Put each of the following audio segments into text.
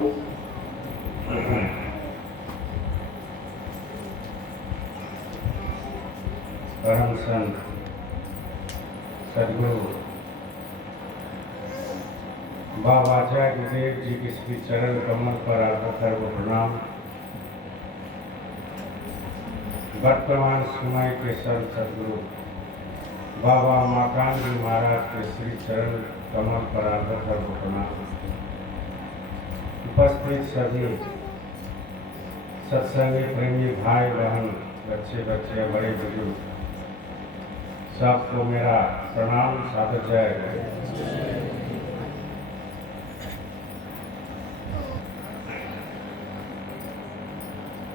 परम संत सदगुरु बाबा जय गुरुदेव जी के श्री चरण कमल पर आकर सर्व प्रणाम। वर्तमान समय के संत सदगुरु बाबा माकान जी महाराज के श्री चरण कमल पर आकर सर्व प्रणाम। उपस्थित सभी सत्संगी प्रेमी भाई बहन, बच्चे बच्चे, बड़े बुजुर्ग, सबको मेरा प्रणाम सादर जय।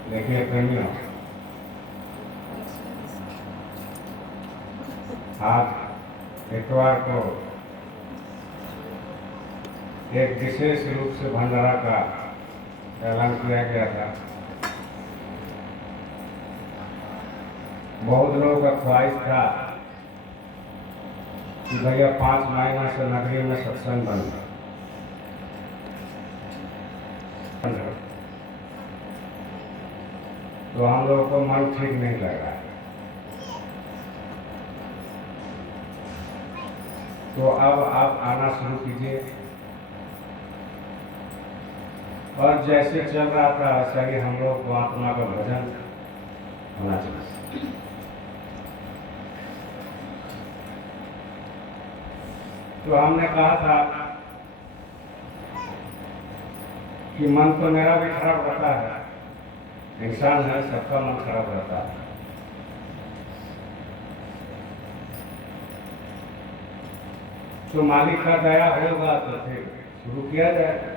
देखिए प्रेमियों, आज इतवार को एक विशेष रूप से भंडारा का ऐलान किया गया था। बहुत लोगों का ख्वाहिश था कि भैया 5 महीना से नगरी में सत्संग बंद, तो हम लोगों को मन ठीक नहीं लग रहा है। तो अब आप आना शुरू कीजिए, और जैसे चल रहा था ऐसा ही हम लोग को आत्मा का भजन होना चाहिए। तो हमने कहा था कि मन तो मेरा भी खराब रहता है, इंसान है, सबका मन खराब रहता है। तो मालिक का दया होगा तो फिर शुरू किया जाए,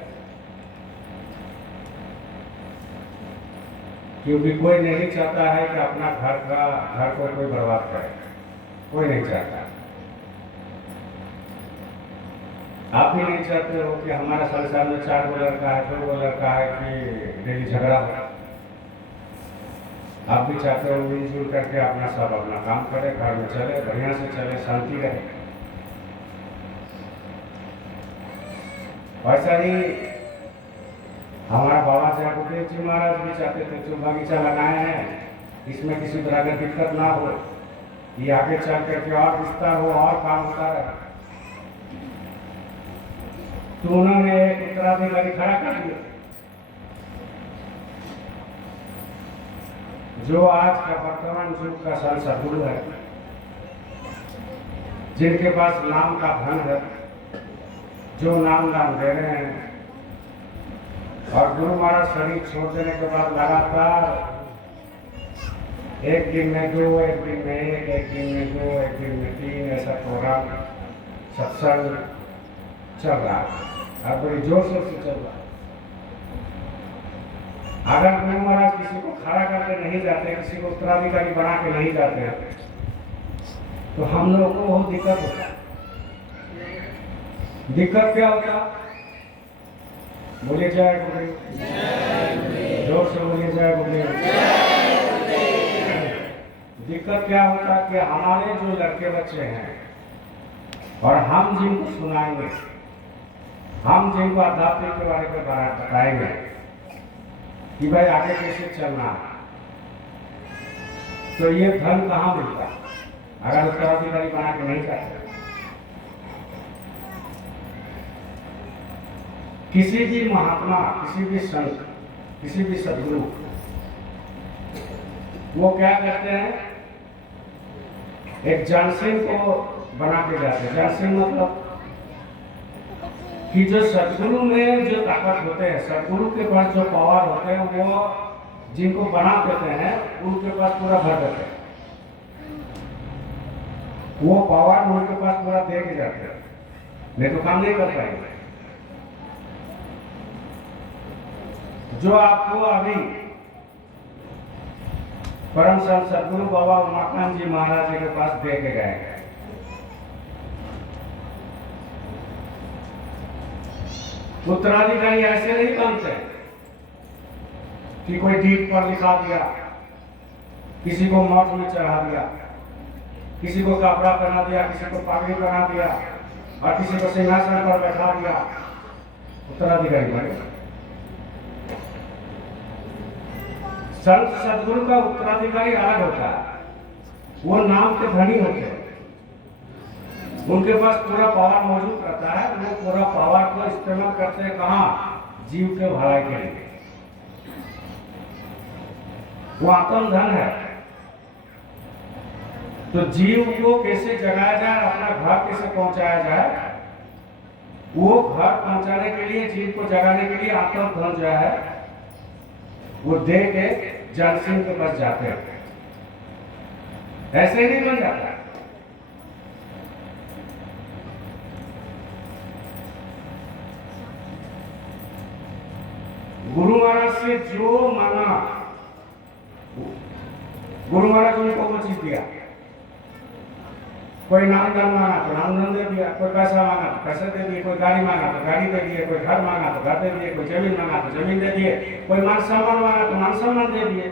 क्योंकि कोई नहीं चाहता है कि अपना घर को कोई बर्बाद करे, कोई नहीं चाहता। आप भी नहीं चाहते हो कि हमारा संसार में 4 गो लड़का है, 2 गो लड़का है कि डेली झगड़ा हो। आप भी चाहते हो मिलजुल करके अपना सब अपना काम करे, घर में चले, बढ़िया से चले, शांति रहे। वैसा ही हमारा बाबा जय गुरुदेव जी महाराज भी चाहते थे जो बगीचा लगाए हैं इसमें किसी तरह की दिक्कत ना हो, ये आगे चल करके और विस्तार हो और काम होता रहे। तो उन्होंने एक उत्तराधिकारी खड़ा कर दिया, जो आज का वर्तमान युग का संत सदगुरु है, जिनके पास नाम का धन है, जो नाम दे रहे हैं। और गुरु महाराज शरीर छोड़ देने के बाद लगातार एक दिन में 2, एक दिन में 1, एक दिन में 2, एक दिन में 3 ऐसा प्रोग्राम सत्संग चल रहा है और बड़ी जोर शोर से चल रहा है। अगर गुरु महाराज किसी को खड़ा करके नहीं जाते, किसी को उत्तराधिकारी बना के नहीं जाते, तो हम लोगों को बहुत दिक्कत होता है। दिक्कत क्या होता? बोलिए जय गुरुदेव, जोर से बोलिए जय गुरुदेव। दिक्कत क्या होता है कि हमारे जो लड़के बच्चे हैं और हम जिनको सुनाएंगे, हम जिनको अध्यात्म के बारे में बताएंगे कि भाई आगे कैसे चलना है, तो ये धन कहाँ मिलता अगर उत्तराधिकारी बना के नहीं जाते। किसी भी महात्मा, किसी भी संत, किसी भी सदगुरु, वो क्या करते हैं, एक जानसिंह को बना के जाते हैं। जानसिंह मतलब कि जो सदगुरु में जो ताकत होते हैं, सदगुरु के पास जो पावर होते हैं, वो जिनको बना देते हैं उनके पास पूरा भर देते हैं। वो पावर उनके पास पूरा दे के जाते हैं, नहीं तो काम नहीं कर पाएंगे। जो आपको अभी परम संत सदगुरु बाबा माकान जी महाराज जी के पास दे के गए, उत्तराधिकारी ऐसे नहीं बनते कि कोई डीट पर लिखा दिया, किसी को मौत में चढ़ा दिया, किसी को कपड़ा पहना दिया, किसी को पगड़ी पहना दिया और किसी को सिंहासन पर बैठा दिया, उत्तराधिकारी बने। संत सदगुरु का उत्तराधिकारी अलग होता है, वो नाम के धनी होते हैं, उनके पास पूरा पावर मौजूद रहता है। वो पूरा पावर को इस्तेमाल करते हैं कहाँ? जीव के भलाई के लिए। वो आत्म धन है। तो जीव को कैसे जगाया जाए, अपना घर कैसे पहुंचाया जाए, वो घर पहुंचाने के लिए, जीव को जगाने के लिए आत्म धन जो है वो दे के जल सिंह के पास जाते हैं। ऐसे ही नहीं बन जाता। गुरु महाराज से जो मांगा, गुरु महाराज उनको वो चीज दिया। कोई नाम दान मांगा तो नाम दान दे दिया, कोई पैसा मांगा तो पैसा दे दिए, कोई गाड़ी मांगा तो गाड़ी दे दिए, कोई घर मांगा तो घर दे दिए, कोई जमीन मांगा तो जमीन दे दिए, कोई मान सम्मान मांगा तो मान सम्मान दे दिए।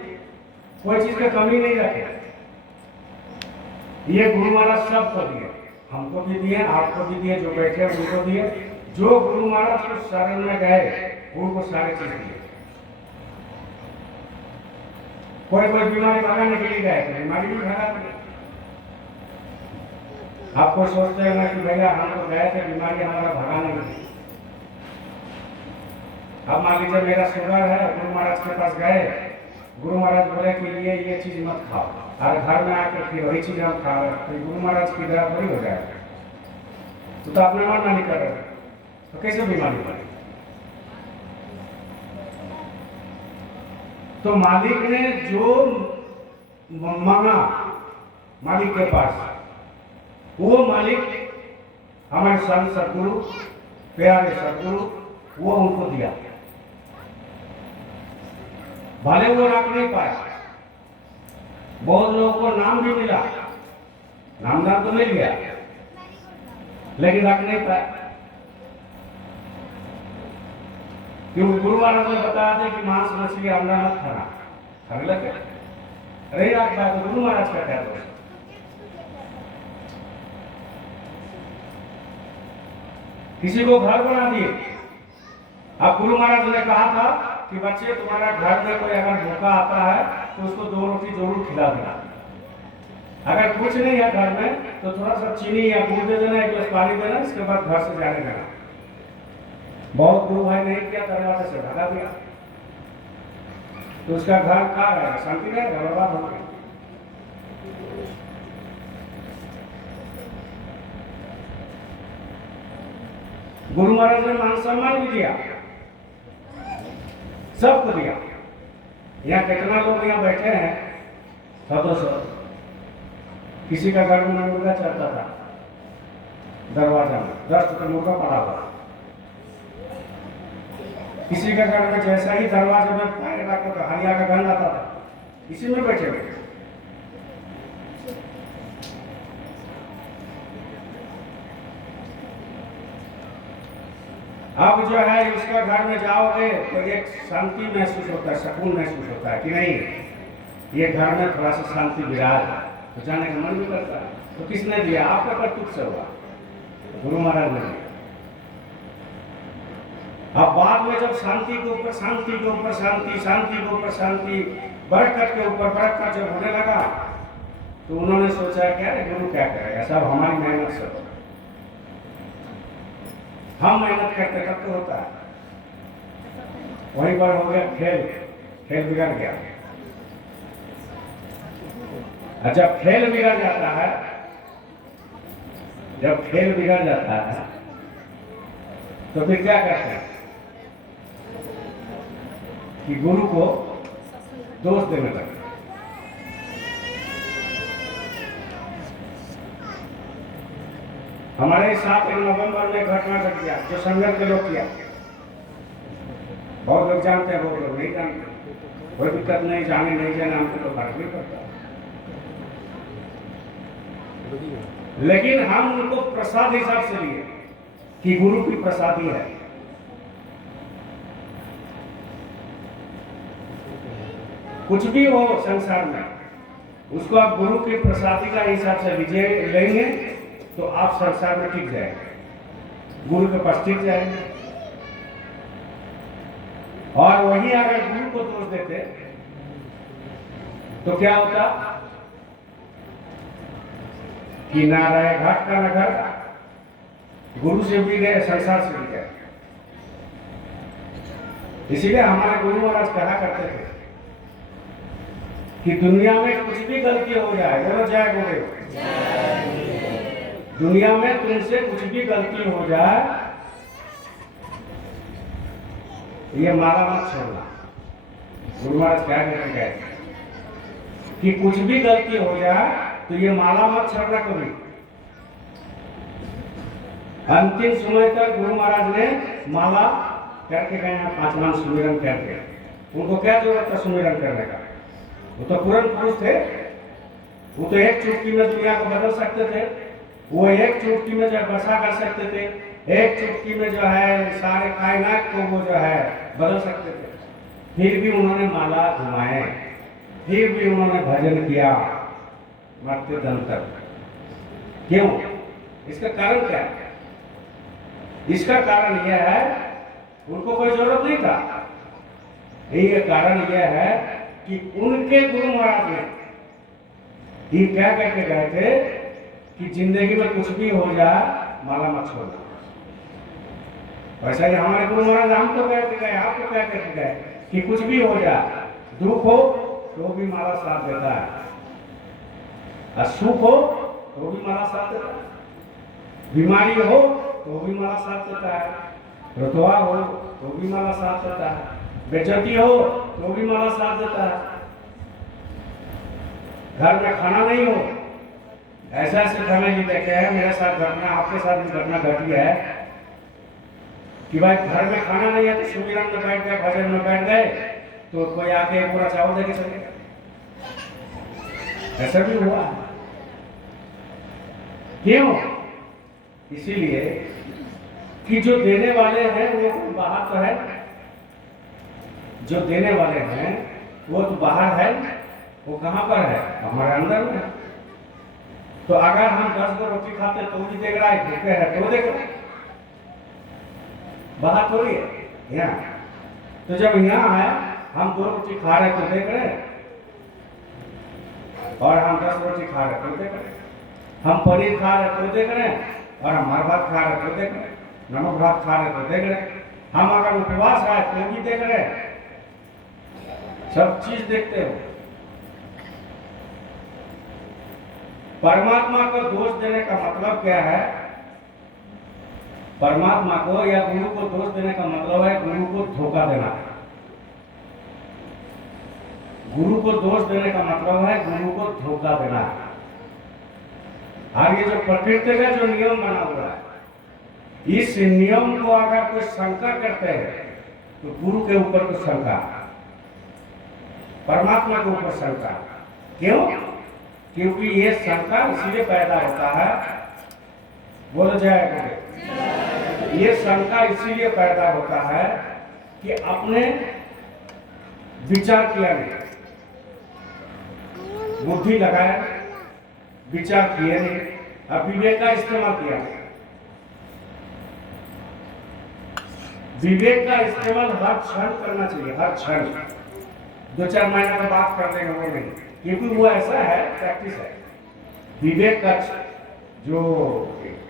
कोई चीज की कमी नहीं रखे। ये गुरु महाराज सबको दिए, हमको भी दिए, आपको भी दिए, जो बैठे उनको दिए। जो गुरु महाराज के शरण में गए उनको सारे चीज दिए। कोई कोई बीमारी भगाने के लिए गए तो बीमारी भी भगा दी। आपको सोचते हैं ना कि भैया हम तो गए थे, बीमारी हमारा भगा नहीं। अब मान लीजिए मेरा शुगर है, गुरु महाराज के पास गए, गुरु महाराज बोले कि ये चीज मत खाओ, और घर में आकर फिर वही चीज हम खा रहे हैं, तो गुरु महाराज की दया थोड़ी हो जाएगा। तो अपने मन नहीं कर रहे, तो कैसे बीमारी बढ़ी? तो मालिक ने जो मांगा मालिक के पास, वो मालिक हमारे संत सदगुरु, प्यारे सदगुरु, वो उनको दिया। भले वो रख नहीं पाए, बहुत लोगों को नाम भी मिला, नामदान तो मिल गया, लेकिन रख नहीं पाए। क्योंकि गुरु महाराज ने बताया था कि मांस मछली अंडा मत खाना, अगला क्या रही रख पाए तो गुरु महाराज का क्या दोष? किसी को घर बना दिए। अब गुरु महाराज ने कहा था कि बच्चे तुम्हारा घर में कोई अगर भूखा आता है तो उसको 2 रोटी जरूर खिला देना। अगर कुछ नहीं है घर में तो थोड़ा सा चीनी या गुड़ दे देना, 1 गिलास पानी देना, इसके बाद घर से जाने देना। बहुत गुरु भाई नहीं किया, दरवाजे से भगा दिया, तो उसका घर कहाँ रहेगा? शांति रहेगा? बर्बाद हो गया। गुरु महाराज ने मान सम्मान भी दिया, सबको दिया। यहाँ कितना लोग यहाँ बैठे हैं, 100-200। किसी का घर में मुर्गा चलता था, दरवाजा में 10 रुपये मुर्गा पड़ा हुआ। किसी का घर में जैसा ही दरवाजे में पैर रखा था, हरिया का गंध आता था, इसी में बैठे हुए। अब जो है उसका घर में जाओगे तो एक शांति महसूस होता है, सुकून महसूस होता है कि नहीं, ये घर में थोड़ा सा शांति विराज है, तो जाने का मन भी करता है। तो किसने दिया? आपका कर्तव्य से हुआ, गुरु महाराज ने दिया। अब बाद में जब शांति के ऊपर शांति के ऊपर शांति, शांति के ऊपर शांति, बरकत के ऊपर बरकत जब होने लगा तो उन्होंने सोचा क्या गुरु क्या करेगा, सब हमारी मेहनत से होगा, हम मेहनत करते तब तो होता है। वहीं पर हो गया खेल, खेल बिगड़ गया। जब खेल बिगड़ जाता है, जब खेल बिगड़ जाता है तो फिर क्या करते हैं कि गुरु को दोष देने लगे। हमारे साथ 1 नवंबर में घटना घट गया, जो संगत के लोग किया। बहुत लोग जानते हैं, बहुत लोग नहीं जानते, कोई दिक्कत नहीं, जाने नहीं जाने हमको तो फर्क नहीं पड़ता। लेकिन हम उनको प्रसाद हिसाब से लिए कि गुरु की प्रसादी है। कुछ भी हो संसार में, उसको आप गुरु की प्रसादी का हिसाब से विजय लेंगे तो आप संसार में टिक जाएंगे, गुरु के पास टिक जाएंगे। और वही अगर गुरु को दोष देते तो क्या होता कि ना रहे घाट का न घर, गुरु से भी गए, संसार से भी गए। इसीलिए हमारे गुरु महाराज कहा करते थे कि दुनिया में कुछ भी गलती हो जाए, बोलो जय गुरुदेव, दुनिया में तुमसे कुछ भी गलती हो जाए, ये माला मत छोड़ना। गुरु महाराज क्या कहते हैं कि कुछ भी गलती हो जाए तो ये माला मत छोड़ना कभी। अंतिम समय तक गुरु महाराज ने माला करके गए हैं, 5 मान सुमिरन करके। उनको क्या जरूरत था सुमिरन करने का? वो तो पूर्ण पुरुष थे, वो तो एक चुटकी में दुनिया को बदल सकते थे, वो एक चुटकी में जो वर्षा कर सकते थे, एक चुटकी में जो है सारे कायनात को वो जो है बदल सकते थे। फिर भी उन्होंने माला घुमाए, फिर भी उन्होंने भजन किया मरते दम तक। क्यों? इसका कारण क्या है? इसका कारण यह है उनको कोई जरूरत नहीं था। ये कारण यह है कि उनके गुरु महाराज ने ये क्या कहते गए थे कि जिंदगी में कुछ भी हो जाए माला मत छोड़ना। वैसा ही हमारे गुरु महाराज हमको कहते गए, आपको क्या कहते गए कि कुछ भी हो जाए, दुख हो तो भी माला साथ देता है, और सुख हो तो भी माला साथ देता है, बीमारी हो तो भी माला साथ देता है, रुतवा हो तो भी माला साथ देता है, बेइज्जती हो तो भी माला साथ देता है, घर में खाना नहीं हो, ऐसा ऐसे समय जी देखे हैं, मेरे साथ घटना, आपके साथ भी घटना घटी है कि भाई घर में खाना नहीं है तो सुमिरन में बैठ गए, भजन में बैठ गए, तो कोई आके पूरा चावल देके चले गए। ऐसा भी हुआ। क्यों? इसीलिए कि जो देने वाले हैं वो बाहर तो है, जो देने वाले हैं वो तो बाहर है, वो कहाँ पर है? हमारे अंदर में। तो अगर हम 10 को रोटी खाते तो भी देख रहा है, भूखे है तो देख रहा है, बाहर थोड़ी है यहाँ। तो जब यहाँ है हम 2 रोटी खा रहे तो देख रहे हैं, और हम 10 रोटी खा रहे तो देख रहे हैं, हम पनीर खा रहे तो देख रहे हैं, और हम मार भात खा रहे तो देख रहे हैं, नमक भात खा रहे तो देख रहे हैं, हम अगर उपवास है तो भी देख रहे हैं, सब चीज देखते हो। परमात्मा को दोष देने का मतलब क्या है? परमात्मा को या गुरु को दोष देने का मतलब है गुरु को धोखा देना। गुरु को दोष देने का मतलब है गुरु को धोखा देना। और ये जो प्रकृति का जो नियम बना हुआ है, इस नियम को अगर कोई शंका करते हैं तो गुरु के ऊपर तो शंका, परमात्मा के ऊपर शंका। क्यों? क्योंकि ये शंका इसलिए पैदा होता है, बोलो जय गुरु, ये शंका इसीलिए पैदा होता है कि अपने विचार किया नहीं, बुद्धि लगाया, विचार किए नहीं, अब विवेक का इस्तेमाल किया। विवेक का इस्तेमाल हर क्षण करना चाहिए, हर क्षण। 2-4 महीने में बात कर लेंगे वो नहीं, क्योंकि वो ऐसा है, प्रैक्टिस है। विवेक का जो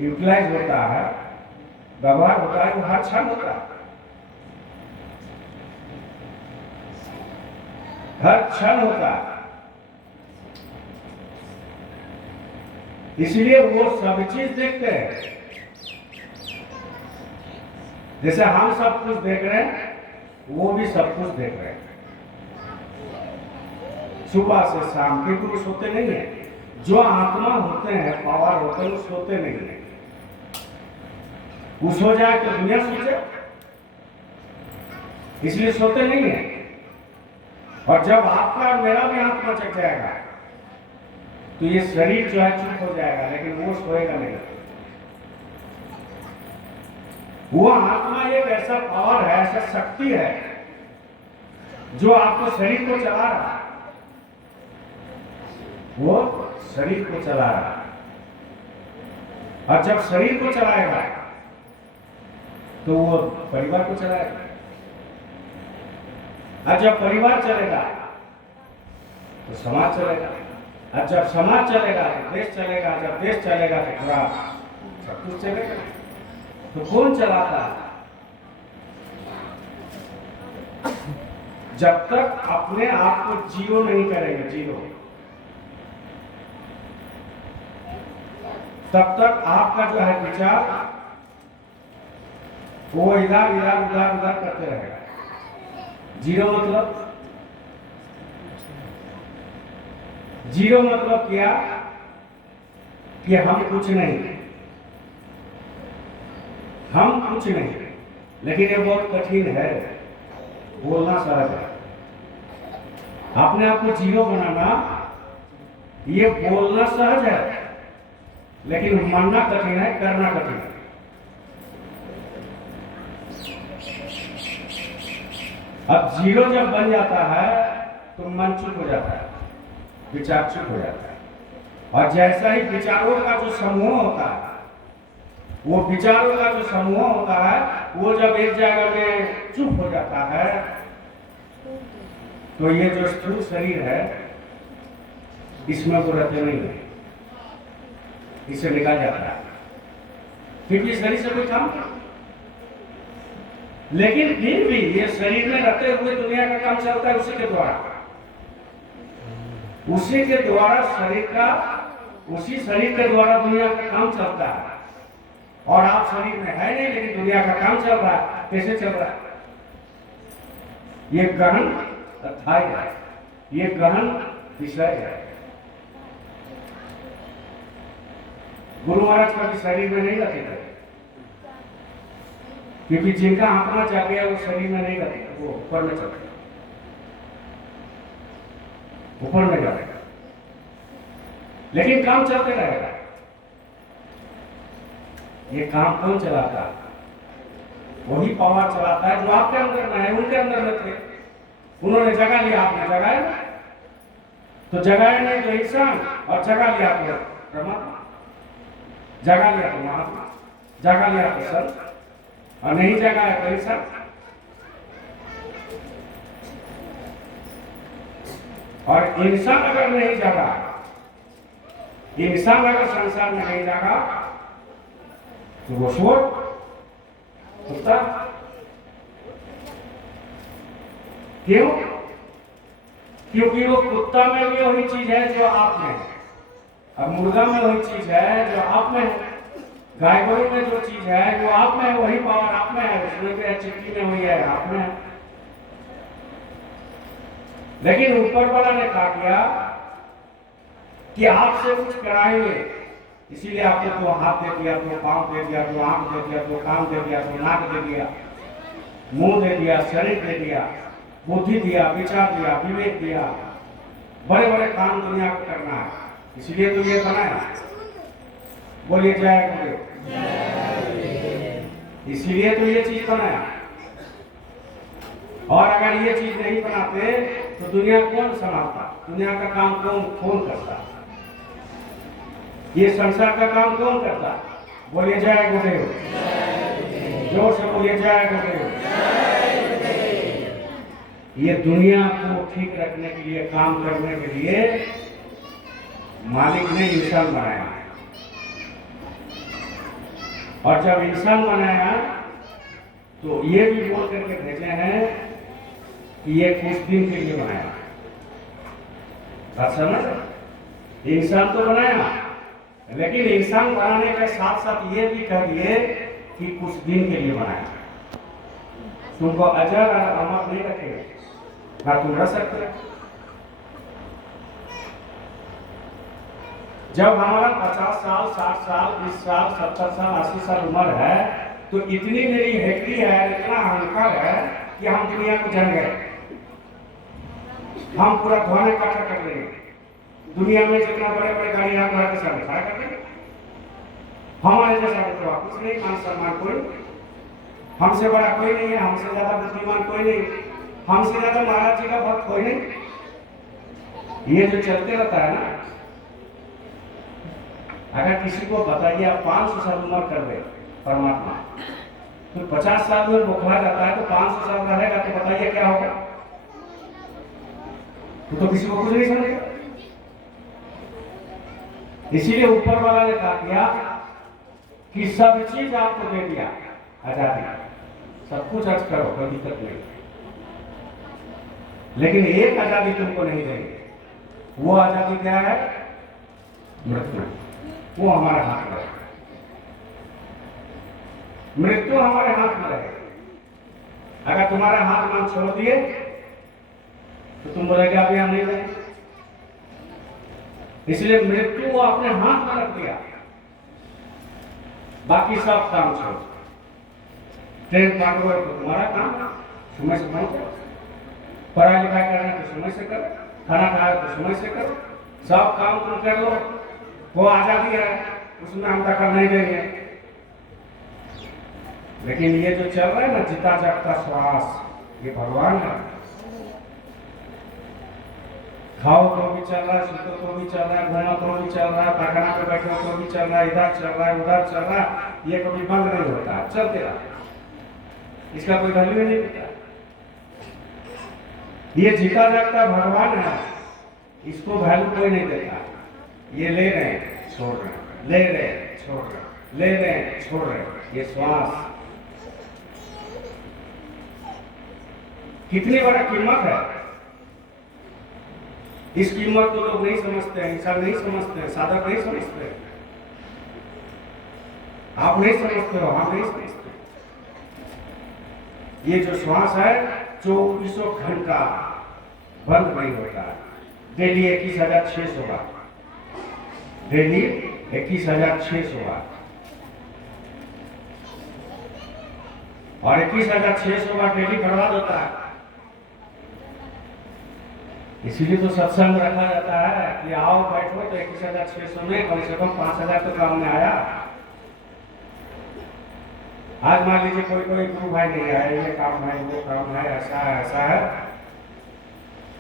यूटिलाइज होता है, व्यवहार होता है, वो हर क्षण होता है, हर क्षण होता है। इसलिए वो सब चीज देखते हैं। जैसे हम सब कुछ देख रहे हैं, वो भी सब कुछ देख रहे हैं, सुबह से शाम, क्योंकि वो सोते नहीं है। जो आत्मा होते हैं, पावर होते हैं, वो सोते नहीं है। वो सो जाए तो दुनिया सोचे, इसलिए सोते नहीं है। और जब आपका और मेरा भी आत्मा चक जाएगा तो ये शरीर जो है चुप हो जाएगा, लेकिन वो सोएगा नहीं। वो आत्मा एक ऐसा पावर है, ऐसा शक्ति है जो आपको शरीर को चला रहा है, वो शरीर को चला रहा है। और जब शरीर को चलाएगा तो वो परिवार को चलाएगा, और जब परिवार चलेगा तो समाज चलेगा, और जब समाज चलेगा तो देश चलेगा, जब देश चलेगा तो पूरा सब कुछ चलेगा। तो कौन चलाता है? जब तक अपने आप को जीरो नहीं करेंगे, जीरो, तब तक आपका जो है विचार वो इधर इधर उधर उधर करते रहेगा। जीरो मतलब, जीरो मतलब क्या कि हम कुछ नहीं, हम कुछ नहीं। लेकिन ये बहुत कठिन है, बोलना सहज है। अपने आप को जीरो बनाना ये बोलना सहज है, लेकिन मानना कठिन है, करना कठिन है। अब जीरो जब बन जाता है तो मन चुप हो जाता है, विचार चुप हो जाता है। और जैसा ही विचारों का जो समूह होता है, वो विचारों का जो समूह होता है, वो जब एक जगह में चुप हो जाता है, तो ये जो स्थूल शरीर है इसमें वो रहते नहीं है, इसे निकाल जाता है, क्योंकि शरीर से कोई काम नहीं। लेकिन फिर भी ये शरीर में रहते हुए दुनिया का काम चलता है उसी के द्वारा, उसी के द्वारा शरीर का, उसी शरीर के द्वारा दुनिया का काम चलता है। और आप शरीर में है नहीं, लेकिन दुनिया का काम चल रहा है। कैसे चल रहा है? ये गहन अध्याय है, ये गहन विषय है। गुरु महाराज कभी शरीर में नहीं रहते थे, क्योंकि जिनका अपना जाग गया वो शरीर में नहीं रहते, वो ऊपर में चलते, ऊपर में जाएगा, लेकिन काम चलते रहेगा। ये काम कौन चलाता है? वही पावर चलाता है जो आपके अंदर में है, उनके अंदर में थे। उन्होंने जगा लिया, आपने जगाया, तो जगाया नहीं तो इंसान, और जगा लिया तो परमात्मा, जगा लिया तो महात्मा, जगा लिया तो संत, और नहीं जगाया तो इंसान। और इंसान अगर नहीं जगा, इंसान अगर संसार में नहीं जागा तो वो शोर होता। क्यों? क्योंकि वो कुत्ता में भी वही चीज है जो आप में है, अब मुर्गा में वही चीज है जो आप में है, गाय गोरु में जो चीज है वो आप में है, वही पावर आप में है, उसमें भी चिट्ठी में वही है, आप में है। लेकिन ऊपर वाला ने कहा किया कि आपसे कुछ कराएंगे, इसीलिए आपने तो हाथ दे दिया, तो पांव दे दिया, तो आंख दे दिया, तो कान दे दिया, तो नाक दे दिया, मुंह दे दिया, शरीर दे दिया, बुद्धि दिया, विचार दिया, विवेक दिया। बड़े बड़े काम दुनिया को करना है, इसलिए तो ये बनाया। बोलिए जय गुरुदेव। इसलिए तो ये चीज बनाया। और अगर ये चीज नहीं बनाते तो दुनिया कौन संभालता? दुनिया का काम कौन करता? ये संसार का काम कौन करता? बोलिए जय गुरुदेव, जोर से बोलिए जय गुरुदेव। ये दुनिया को ठीक रखने के लिए, काम करने के लिए मालिक ने इंसान बनाया। और जब इंसान बनाया तो ये भी बोल करके भेजे हैं कि ये कुछ दिन के लिए बनाया। बात समझ? इंसान तो बनाया, लेकिन इंसान बनाने के साथ साथ ये भी कह दिए कि कुछ दिन के लिए बनाया। तुमको अजर और अमर नहीं रखेगा, ना तुम रह सकते। जब हमारा 50 साल, 60 साल, 20 साल, 70 साल, 80 साल उम्र है, तो इतनी मेरी हैट्री है, इतना अहंकार है कि हम दुनिया को जान गए, हम पूरा धोने इकट्ठा कर लेंगे। दुनिया में जितना बड़े बड़े गाड़ी आप घर के सामने खड़ा कर देंगे। हमारे जैसा तो कुछ नहीं, मान सम्मान कोई, हमसे बड़ा कोई नहीं है, हमसे ज्यादा बुद्धिमान कोई नहीं, हमसे ज्यादा महाराज जी का भक्त कोई नहीं। ये जो चलते रहता है ना, अगर किसी को बताइए आप 500 साल उम्र कर रहे परमात्मा, तो 50 साल में बौखला जाता है, तो 500 साल रहेगा तो बताइए क्या होगा? तो किसी को कुछ नहीं समझेगा। इसीलिए ऊपर वाला ने कहा किया कि सब चीज आपको दे दिया, आजादी, सब कुछ अर्ज करो, कोई दिक्कत नहीं, लेकिन एक आजादी तुमको नहीं देंगे। वो आजादी क्या है? मृत्यु। वो हमारे हाथ में है, मृत्यु हमारे हाथ में है। अगर तुम्हारा हाथ मान छोड़ दिए तो तुम बोलेगे अभी हम नहीं देंगे। इसलिए मृत्यु को अपने हाथ में रख दिया, बाकी सब काम छोड़। ट्रेन पकड़ो तो तुम्हारा काम समय से पहुंचो, पढ़ाई लिखाई करना तो समय से करो, खाना खाए तो समय से करो, सब काम तुम कर लो। वो आजादी है, उसमें हम दखल नहीं देंगे। लेकिन ये जो चल रहा है ना, जीता जागता श्वास, ये भगवान है। खाओ तो भी चल रहा है, सुतो तो भी चल रहा है, घूमो तो भी चल रहा है, पखना पे बैठो तो भी चल रहा है, इधर चल रहा है, उधर चल रहा है, ये कभी बंद नहीं होता, चलते रहा। इसका कोई वैल्यू नहीं होता। ये जीता जागता भगवान है, इसको वैल्यू कोई नहीं देता। ये ले रहे हैं छोड़ रहे हैं, ले रहे हैं छोड़ रहे हैं, ले रहे हैं छोड़ रहे हैं। ये श्वास कितनी बड़ा कीमत है, इस कीमत को लोग नहीं समझते हैं, इंसान नहीं समझते हैं, साधक नहीं समझते हैं। आप नहीं समझते हो, हम नहीं समझते। ये जो श्वास है 2400 घंटा बंद नहीं होता। डेली 21,600 बार, डेली 21,600 बार, और 21,600 बार डेली बर्बाद होता है। इसीलिए तो सत्संग रखा जाता है कि आओ बैठो, तो 21,600 में कम से कम 5,000 तो काम में आया। आज मान लीजिए कोई गुरु भाई नहीं आया, ये काम है, वो काम है, ऐसा है, ऐसा है,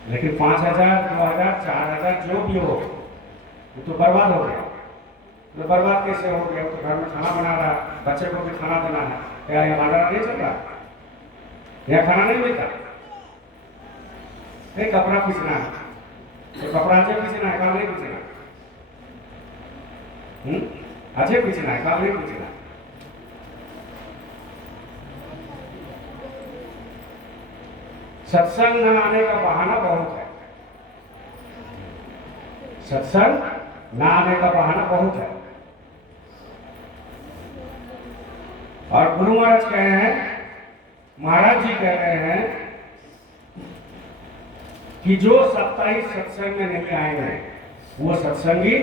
लेकिन 5,000, 2,000, 4,000 जो भी हो वो तो बर्बाद हो गया। तो बर्बाद कैसे हो गया? तो घर में खाना बना रहा, बच्चे को भी खाना देना है, क्या यहाँ भंडारा नहीं चल रहा? यहाँ खाना नहीं मिलता? नहीं, कपड़ा पीसना है तो कपड़ा अच्छे पीसना है, काम नहीं पीसना। अच्छे पीसना है, काम नहीं पीसना। सत्संग न आने का बहाना बहुत है, सत्संग न आने का बहाना बहुत है। और गुरु महाराज कह रहे हैं, महाराज जी कह रहे हैं कि जो साप्ताहिक सत्संग में नहीं आएंगे वो सत्संगी,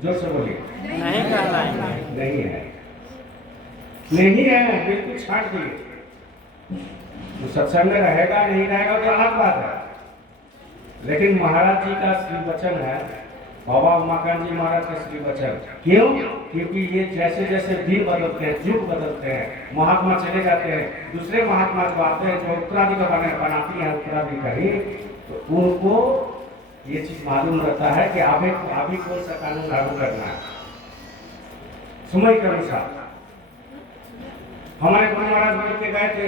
जो से बोलिए, नहीं कहलाएंगे। नहीं है, नहीं है, बिल्कुल छाट दिए। तो सत्संग में रहेगा नहीं रहेगा तो अलग बात है। लेकिन महाराज जी का श्री वचन है, बाबा उमाकांत जी महाराज का श्री वचन। क्यों? क्योंकि ये जैसे जैसे दिन बदलते हैं, युग बदलते हैं, महात्मा चले जाते हैं, दूसरे महात्मा जो आते हैं, जो उत्तराधिकारी बनाती है उत्तराधिकारी, तो उनको ये चीज मालूम रहता है कि अभी कौन सा कानून लागू करना है समय के अनुसार। हमारे गुरु महाराज बोल के गए थे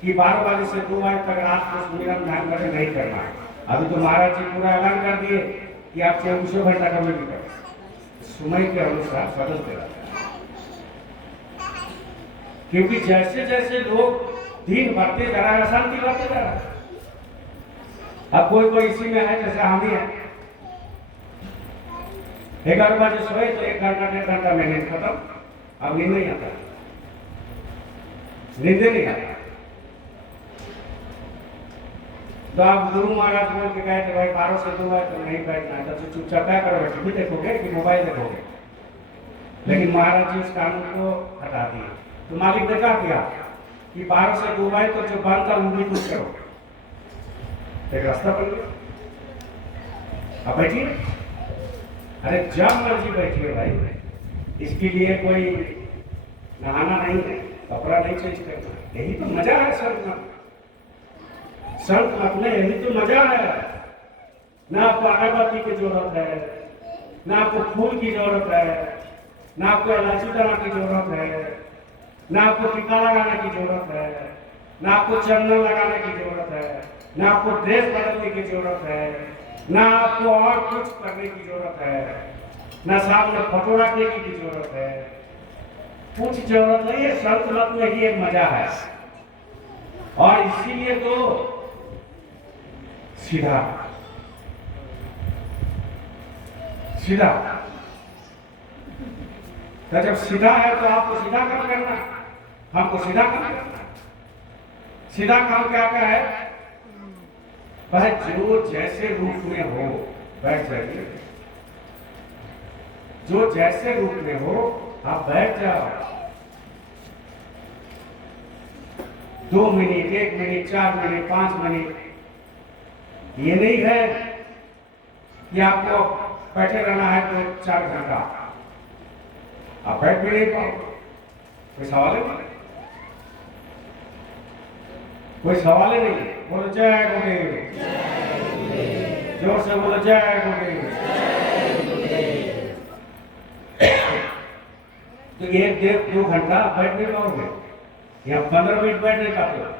कि 12 बजे से 2 बजे तक रात को सुमिरन ध्यान करके नहीं करना है। अभी तो महाराज जी पूरा ऐलान कर दिए कि आप 24 घंटा कभी भी करें, समय के अनुसार बदलते रहते हैं। क्योंकि जैसे जैसे लोग दिन बढ़ते जा रहा है, अशांति बढ़ते जा रहा है। अब कोई इसी में है, जैसे हम ही है, 11 बजे सोए तो 1 घंटा 1.5 घंटा में नींद खत्म, अब नींद नहीं आता, नींद नहीं आता। तो आप गुरु महाराज बोल के गए थे भाई 12 से 2 बजे तो नहीं बैठना है, तो चुपचाप क्या करोगे? टीवी देखोगे कि मोबाइल देखोगे? लेकिन महाराज जी उस कानून को हटा दिए। तो मालिक ने क्या किया कि 12 से 2 बजे तो जो बंद था उंगली कुछ करो, एक रास्ता बन गया। अब बैठिए, अरे जब मर्जी बैठिए भाई, इसके लिए कोई नहाना नहीं है, कपड़ा नहीं चेंज करना। यही तो मजा है संत मत, संत मत में यही तो मजा है। ना आपको अगरबत्ती की जरूरत है, ना आपको फूल की जरूरत है, ना आपको इलायची डालने की जरूरत है, ना आपको टीका लगाने की जरूरत है, ना आपको चंदन लगाने की जरूरत है। ना आपको ड्रेस बदलने की जरूरत है, ना आपको और कुछ करने की जरूरत है, ना सामने फोटो रखने की जरूरत है, कुछ जरूरत नहीं है। संत मत में ही एक मजा है। और इसीलिए तो सीधा सीधा, तो जब सीधा है तो आपको सीधा काम करना, हमको सीधा काम करना। सीधा काम क्या क्या है भाई? जो जैसे रूप में हो बैठ जाइए, जो जैसे रूप में हो आप बैठ जाओ। 2 मिनट, 1 मिनट, 4 मिनट, 5 मिनट, ये नहीं है कि आपको बैठे रहना है तो 4 घंटा आप बैठ भी नहीं पाओ। कोई सवाल ही नहीं, कोई सवाल ही नहीं। बोलो जय गुरुदेव, जोर से बोलो जय गुरुदेव। तो 1 डेढ़ 2 घंटा बैठ नहीं पाओगे, या 15 मिनट बैठ नहीं पाते हो,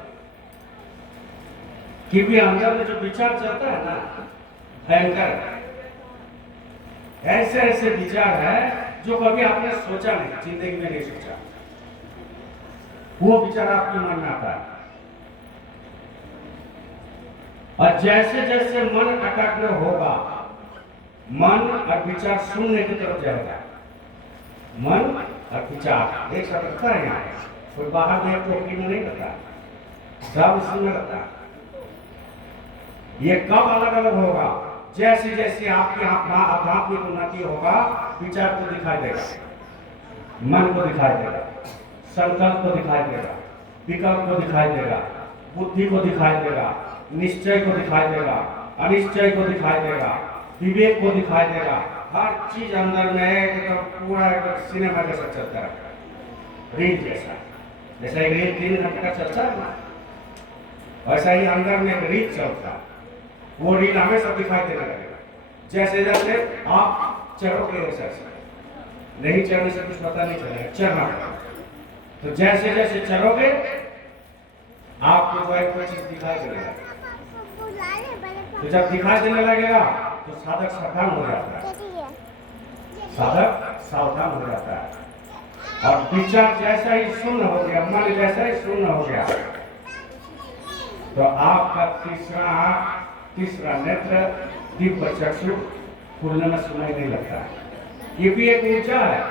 क्योंकि अंदर में जो विचार चलता है ना भयंकर, ऐसे ऐसे विचार है जो कभी आपने सोचा नहीं, जिंदगी में नहीं सोचा, वो विचार आपके मन में आता है। और जैसे जैसे मन एकाग्र होगा, मन और विचार शून्य की तरफ जाएगा। मन और विचार एक साथ रखता है, यहाँ कोई बाहर में टोकरी में नहीं रखता, सब उसमें रखता है। ये कब अलग अलग होगा? जैसे जैसे आपके आध्यात्मिक उन्नति होगा, विचार को दिखाई देगा, मन को दिखाई देगा, संकल्प को दिखाई देगा, विकल्प को दिखाई देगा, बुद्धि को दिखाई देगा, निश्चय को दिखाई देगा, अनिश्चय को दिखाई देगा, विवेक को दिखाई देगा। हर चीज अंदर में एकदम पूरा सिनेमा जैसा चलता है, रील जैसा। जैसा एक रील 3 घंटे का चलता है ना, वैसा ही अंदर में एक रील चलता है। वो रील हमेशा दिखाई देने लगेगा। जैसे जैसे आप चढ़ोगे, ऐसे नहीं चढ़ने से कुछ पता नहीं चलेगा, चढ़ना पड़ेगा। तो जैसे जैसे चढ़ोगे आपको कोई चीज दिखाई देगा। तो जब दिखाई देने लगेगा तो साधक सावधान हो जाता है, साधक सावधान हो जाता है। और विचार जैसा ही शून्य हो गया, मन जैसा ही शून्य हो गया, तो आपका तीसरा नेत्र दिव्य चक्षु खुलने में सुनाई नहीं लगता है। ये भी एक ऊर्जा है।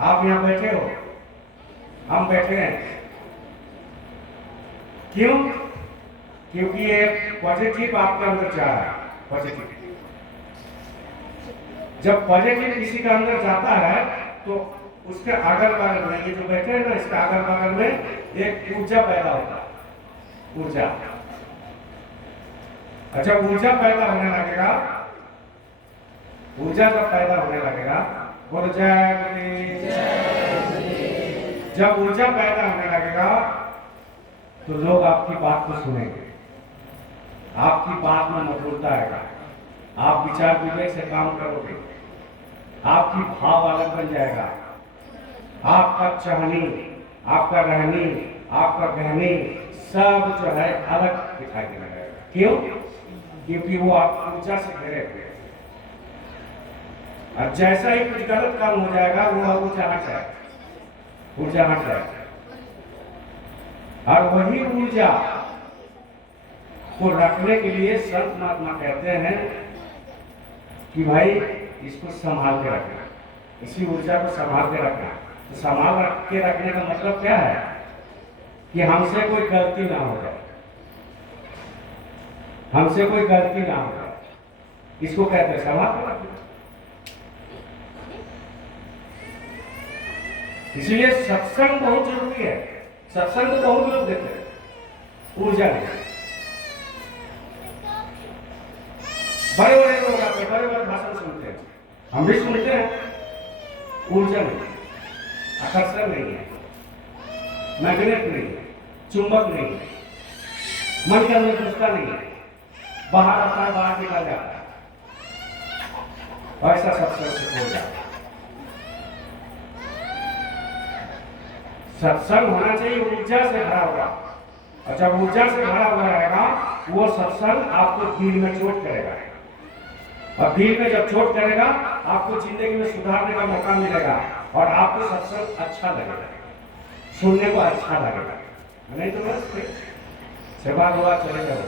आप यहाँ बैठे हो, हम बैठे हैं, क्यों? क्योंकि ये पॉजिटिव आपके अंदर जा रहा है। पॉजिटिव, जब पॉजिटिव किसी का अंदर जाता है तो उसके अगल बगल में, ये जो बैठे हैं ना, इसके अगल बगल में एक ऊर्जा पैदा होता है। ऊर्जा, जब ऊर्जा पैदा होने लगेगा, ऊर्जा जब पैदा होने लगेगा, बोलो जय गुरुदेव। जब ऊर्जा पैदा होने लगेगा तो लोग आपकी बात को सुनेंगे, आपकी बात में मधुरता आएगा, आप विचार विवेक से काम करोगे, आपकी भाव अलग बन जाएगा, आपका चहनी, आपका रहनी, आपका कहनी सब जो है अलग दिखाई देने लगेगा। क्यों? क्योंकि वो आप ऊर्जा से घिरे हुए। और जैसा ही कुछ गलत काम हो जाएगा वो ऊर्जा हट जाएगा, ऊर्जा हट जाएगा। और वही ऊर्जा को रखने के लिए संत महात्मा कहते हैं कि भाई इसको संभाल के रखना, इसी ऊर्जा को संभाल के रखना। तो संभाल के रखने का मतलब क्या है? कि हमसे कोई गलती ना हो जाए, हमसे कोई गलती ना हो जाए, इसको कहते हैं संभाल के रखना। इसीलिए सत्संग बहुत जरूरी है। सत्संग तो बहुत लोग देते हैं, ऊर्जा नहीं। बड़े बड़े लोग आते हैं, बड़े बड़े भाषण सुनते हैं, हम भी सुनते हैं, ऊर्जा नहीं, आकर्षण नहीं है, मैग्नेट नहीं है, चुंबक नहीं है, मन के अंदर घुसता नहीं है, बाहर आता है, बाहर निकल जाता है। ऐसा सत्संग से हो जाता है। सत्संग होना चाहिए ऊर्जा से भरा हुआ, और जब ऊर्जा से भरा हुआ रहेगा वो सत्संग आपको दिल में चोट करेगा, और दिल में जब चोट करेगा आपको जिंदगी में सुधारने का मौका मिलेगा और आपको सत्संग अच्छा लगेगा, सुनने को अच्छा लगेगा। नहीं तो बस सेवा हुआ चले जाओ।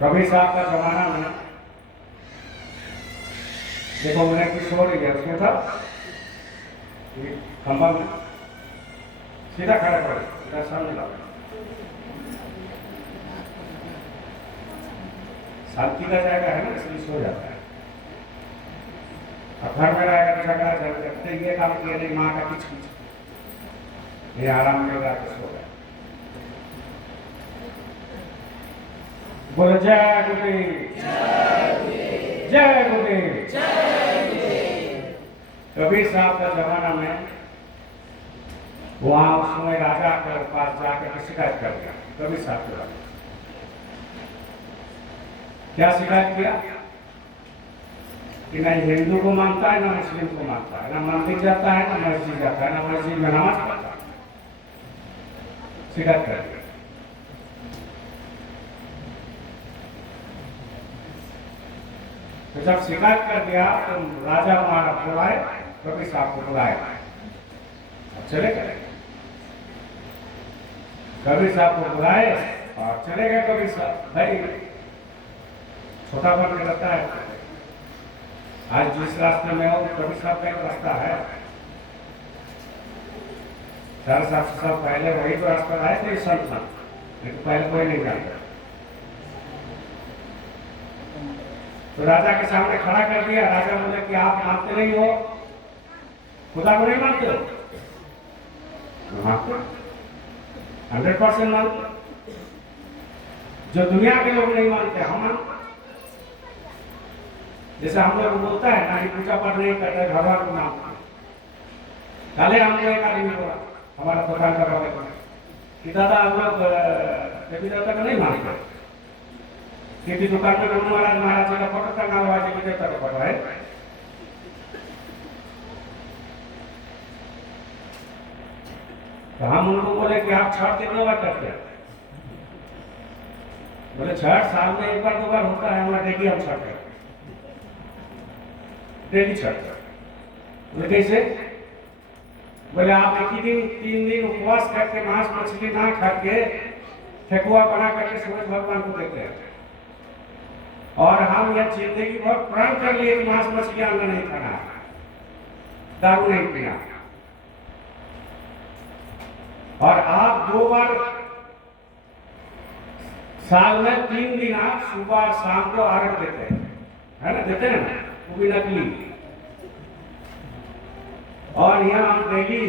कबीर साहब का जमाना में देखो, मैंने कुछ हो रही है उसमें था खंबा में सीधा खड़ा कर सीधा सामने ला, शांति का जाएगा है ना, इसलिए सो जाता है। अब घर में रहेगा तो झगड़ा झगड़ते ये काम किया नहीं, माँ का किच किच, ये आराम में रहा तो सो गया। बोलो जय गुरुदेव, जय गुरुदेव। कबीर साहब का जमाना में वहां उस समय राजा के पास जाकर शिकायत कर दिया कबीर साहब के बारे में। क्या शिकायत किया कि ना हिंदू को मानता है ना मुस्लिम को मानता है, ना मंदिर जाता है ना मस्जिद जाता है, ना मस्जिद में नमाज पढ़ता है। शिकायत कर दिया। तो जब शिकायत कर दिया तो राजा हमारा बुलाए, कबीर साहब को बुलाए, अब चले गए। कबीर साहब को बुलाए और चले गए। कबीर साहब भाई छोटा बन के रहता है, आज जिस रास्ते में हो कबीर साहब का एक रास्ता है, 400 साल पहले वही तो रास्ता आए थे संत था, लेकिन पहले कोई नहीं जानता। तो राजा के सामने खड़ा कर दिया। राजा बोले कि आप मानते नहीं हो, खुदा को नहीं मानते हो? मानते, 100% मानते। जो दुनिया के लोग नहीं मानते हम मानते। जैसे हम लोग बोलता है ना, पूजा पाठ नहीं करते, भगवान को मानते। काले हमको एक आदमी बोला, हमारा दुकान का बाबा कि दादा हम लोग देवी देवता को नहीं मानते, क्योंकि दुकान में नमो महाराज महाराज जी का फोटो टंगा हुआ है, देवी देवता का फोटो है। तो हम उनको बोले कि आप छठ कितने बार करते हैं? बोले छठ साल में एक बार दो बार होता है हमारा, डेली हम छठ करते, डेली छठ। बोले कैसे? बोले आप एक ही दिन 3 दिन उपवास करके मांस मछली ना खा के ठेकुआ बना करके सूरज भगवान को देते हैं, और हम यह जिंदगी भर प्रण कर लिए कि मांस मछली अंडा नहीं खाना, दारू नहीं पीना, और आप 2 बार साल में 3 दिन आप सुबह और शाम को अर्घ देते हैं, है ना, देते हैं ना, वो भी नकली। और यहाँ हम डेली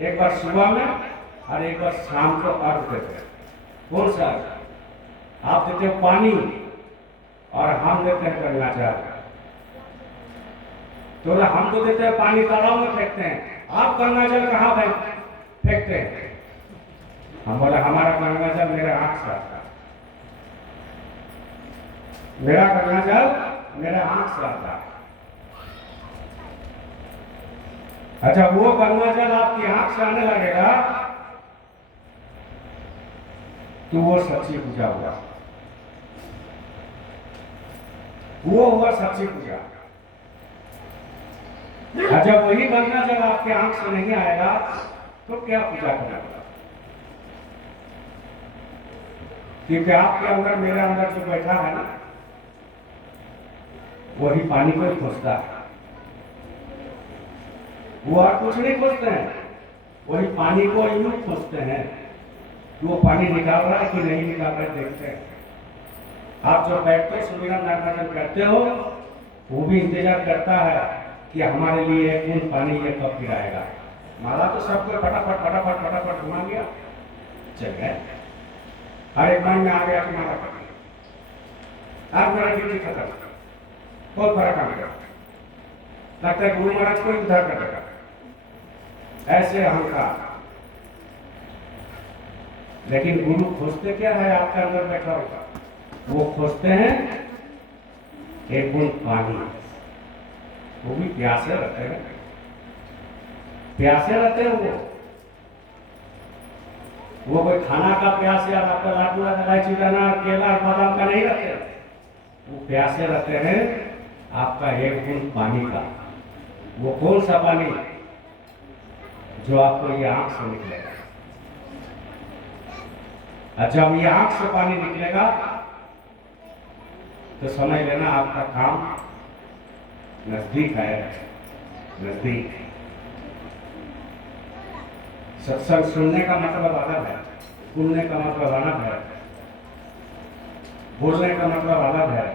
एक बार सुबह में और एक बार शाम को अर्घ देते हैं। कौन सा? आप देते हो पानी और हम देते हैं गंगा जल। तो हम तो देते हैं पानी, तालाब में फेंकते हैं, आप गंगा जल कहाँ फेंकते हैं? हम बोले हमारा गंगा जल मेरे आंख से आता है, मेरा गंगा जल मेरे आंख से आता है। अच्छा, वो गंगा जल आपकी आंख से आने लगेगा तो वो सच्ची पूजा हुआ, वो हुआ सच्ची पूजा। जब वही गंगा जल आपके आंख से नहीं आएगा तो क्या पूजा करना? क्योंकि आपके अंदर मेरे अंदर जो बैठा है ना, वही पानी को ही खोजता है, वो और कुछ नहीं खोजते हैं, वही पानी को यूं खोजते हैं कि वो पानी निकाल रहा है कि नहीं निकाल रहा है, देखते हैं। आप जो बैठते सुमिरन नाम करते हो, वो भी इंतजार करता है कि हमारे लिए एक बूंद पानी ये कब गिराएगा। माला तो सबको फटाफट फटाफट फटाफट घुमा गया, चल गए, हर एक मन में आ गया कि माला कर आज मेरा ड्यूटी खत्म, बहुत बड़ा काम कर, लगता है गुरु महाराज को उद्धार कर देगा, ऐसे अहंकार। लेकिन गुरु खोजते क्या है आपके अंदर बैठा होगा? वो खोजते हैं एक बूंद पानी, वो भी प्यासे रहते हैं, प्यासे रहते हैं वो, वो कोई खाना का प्यास या आपका लाडू इलायची दाना केला और बादाम का नहीं रखते, वो प्यासे रहते हैं आपका एक बूंद पानी का। वो कौन सा पानी? जो आपको ये आंख से निकलेगा। और जब ये आंख से पानी निकलेगा तो समझ लेना आपका काम नजदीक है, नजदीक। सत्संग सुनने का मतलब अलग है, सुनने का मतलब अलग है, बोलने का मतलब अलग है।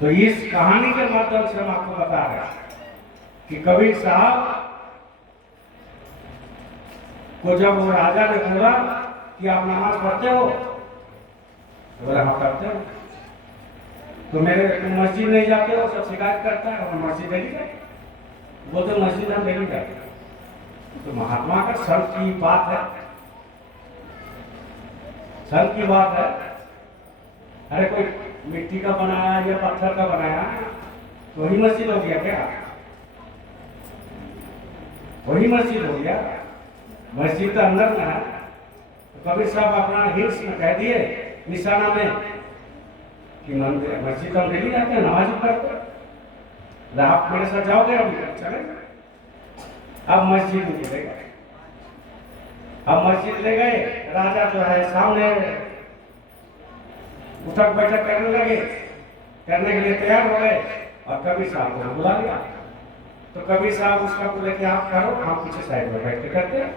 तो इस कहानी के माध्यम से हम आपको बता रहे हैं कि कबीर साहब को जब वो राजा ने बोला कि आप नमाज पढ़ते हो, तो बोला हाँ पढ़ते हो। तो मेरे मस्जिद नहीं जाते हो, सब शिकायत करता है और मस्जिद नहीं जाते, वो तो मस्जिद हम नहीं जाते। तो महात्मा का संत की बात है, संत की बात है। अरे कोई मिट्टी का बनाया या पत्थर का बनाया तो वही मस्जिद हो गया क्या? वही मस्जिद हो गया। मस्जिद तो अंदर में है। तो कबीर साहब अपना हिंस में कह दिए निशाना में कि मंदिर मस्जिद हम नहीं जाते, नमाज पढ़ते। आप मेरे साथ जाओगे? हम चले। अब मस्जिद में ले गए, अब मस्जिद ले गए। राजा जो है सामने उठक बैठक करने लगे, करने के लिए तैयार हो गए और कबीर साहब को बुला लिया। तो कबीर साहब उसका बोले कि आप करो, हम पीछे साइड में बैठ के करते हैं।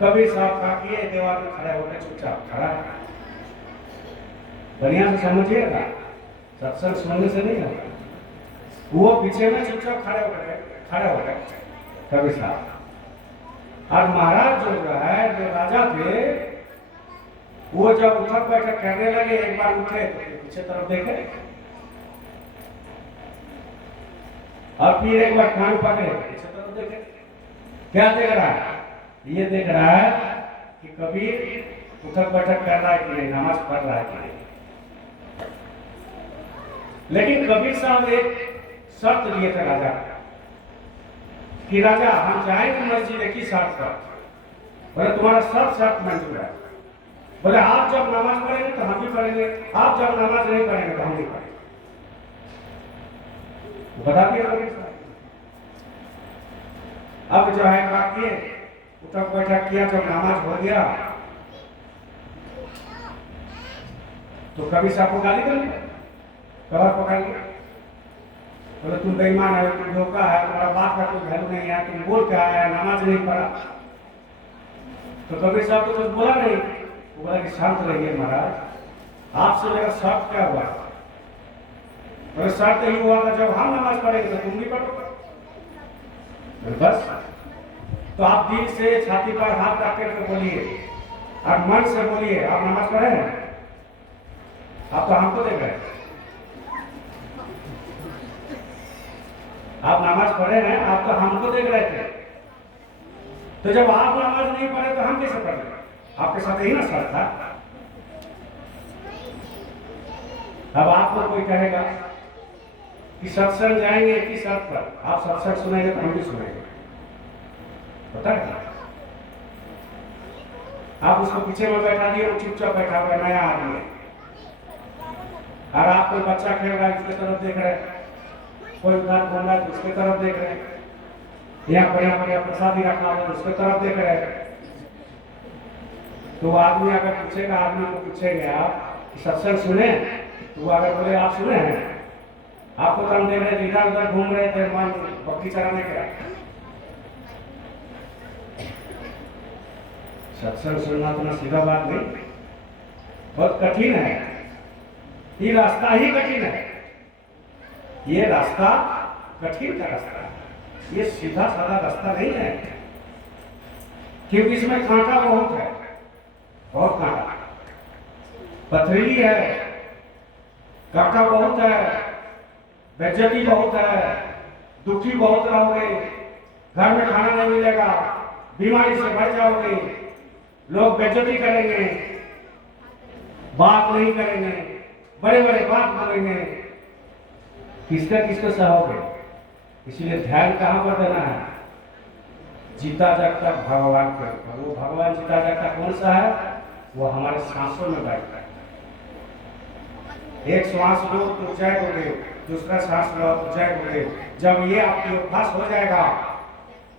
कबीर साहब का किए दीवार में खड़ा होकर चुपचाप खड़ा है। बढ़िया से समझिएगा, सत्संग सुनने से नहीं होता। वो पीछे में चुपचाप खड़े हो गए कबीर साहब। और महाराज जो है, जो राजा थे, वो जब उठक बैठक करने लगे, एक बार उठे तो पीछे तरफ देखे और फिर एक बार कान पकड़े, पीछे तरफ देखे। क्या देख रहा है? ये देख रहा है कि कबीर उठक बैठक कर रहा है कि नहीं, नमाज पढ़ रहा है कि नहीं। लेकिन कबीर साहब एक शर्त लिए थे राजा कि राजा हम जाएंगे मस्जिद एक ही शर्त पर। बोले तुम्हारा सब शर्त मंजूर है। बोले आप जब नमाज पढ़ेंगे तो हम भी पढ़ेंगे, आप जब नमाज नहीं पढ़ेंगे तो हम नहीं पढ़ेंगे। बता दिया कबीर साहब। अब जो है बाकी उठक बैठक किया, जब नमाज हो गया तो कबीर साहब को गाली कर लिया, कबर पकड़ लिया। बोले तुम बेईमान है, तुम धोखा है, तुम्हारा बाप का कोई वैल्यू नहीं है, तुम बोल क्या है, नमाज नहीं पढ़ा। तो कबीर साहब तो कुछ बोला नहीं, वो बोला कि शांत रहिए महाराज, आपसे मेरा शर्त क्या हुआ? मेरा शर्त ही हुआ था जब हम नमाज पढ़ेंगे तो तुम भी पढ़ो। बस। तो आप दिल से छाती पर हाथ रख करके बोलिए और मन से बोलिए आप नमाज पढ़े हैं? आप तो हमको देख रहे हैं, आप नमाज पढ़े हैं, आप तो हमको देख रहे थे। तो जब आप नमाज नहीं पढ़े तो हम कैसे पढ़े? आपके साथ ही ना शर्त था। अब आपको कोई कहेगा कि सत्संग जाएंगे की शर्त पर, आप सत्संग सुनेंगे तो हम भी सुनेंगे, पता है? आप उसको पीछे में बैठा दिए, वो चुपचाप बैठा हुआ नया आदमी है। और आप कोई बच्चा खेल रहा है उसके तरफ देख रहे हैं, कोई उधर घूम रहा है उसके तरफ देख रहे हैं, यहाँ बढ़िया बढ़िया प्रसादी रखा है उसके तरफ देख रहे हैं। तो आदमी अगर पूछेगा, आदमी को पूछेंगे आप सत्संग सुने, तो अगर बोले आप सुने हैं, आपको तो हम देख रहे थे इधर उधर घूम रहे थे, मन बकरी चराने का। सत्संग सुनना तो सीधा बात नहीं, बहुत कठिन है। ये रास्ता ही कठिन है, ये रास्ता कठिन का रास्ता है, ये सीधा साधा रास्ता नहीं है, क्योंकि इसमें कांटा बहुत है, बहुत कांटा, पथरीली है, कांटा बहुत है, बेइज्जती बहुत है, दुखी बहुत रहोगे, घर में खाना नहीं मिलेगा, बीमारी से बढ़ जाओगे, लोग बेइज्जती करेंगे, बात नहीं करेंगे, बड़े बड़े बात बोलेंगे, किसका किसको सहोगे? इसलिए ध्यान कहाँ पर देना है? जीता जागता भगवान के ऊपर। वो भगवान जीता जागता कौन सा है? वो हमारे सांसों में बैठता है। एक श्वास लो तो जय गुरुदेव, दूसरा श्वास लो तो जय गुरुदेव। जब ये आपके अभ्यास हो जाएगा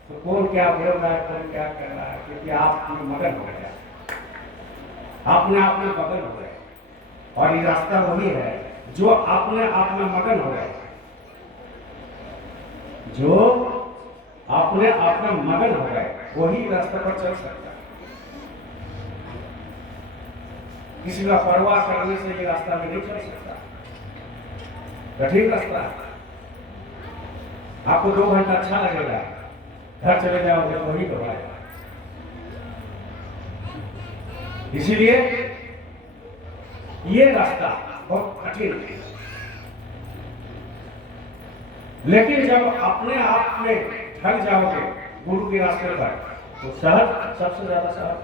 तो कौन क्या बोल रहा है, कौन क्या कर रहा है, क्योंकि आप मगन हो गया, अपने आप में मगन हो गए। और ये रास्ता वही है जो अपने आप में मगन हो गए, जो अपने आप में मगन हो गए, वही रास्ते पर चल सकता है। किसी का परवाह करने से ये रास्ता में नहीं चल सकता, कठिन रास्ता है। आपको 2 घंटा अच्छा लगेगा, घर चले जाओगे तो वही घबराएगा। इसीलिए ये रास्ता बहुत कठिन है, लेकिन जब अपने आप में ढल जाओगे गुरु के रास्ते पर तो सहज, सबसे ज्यादा सहज,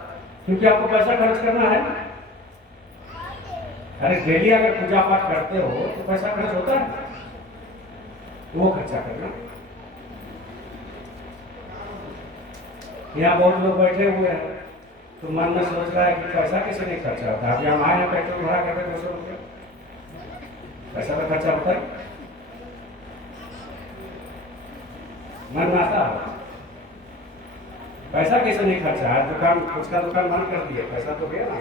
क्योंकि आपको पैसा खर्च करना है। अरे डेली अगर पूजा पाठ करते हो तो पैसा खर्च होता है, वो खर्चा करना। यहाँ बहुत लोग बैठे हुए हैं तो मन में सोच रहा है कि पैसा कैसे नहीं खर्चा होता। अभी हम आए हैं, पेट्रोल भरा करते 200 रुपये, पैसा तो खर्चा होता है। मन में आता है पैसा कैसे नहीं खर्चा है, दुकान, उसका दुकान बंद कर दिए, पैसा तो गया ना।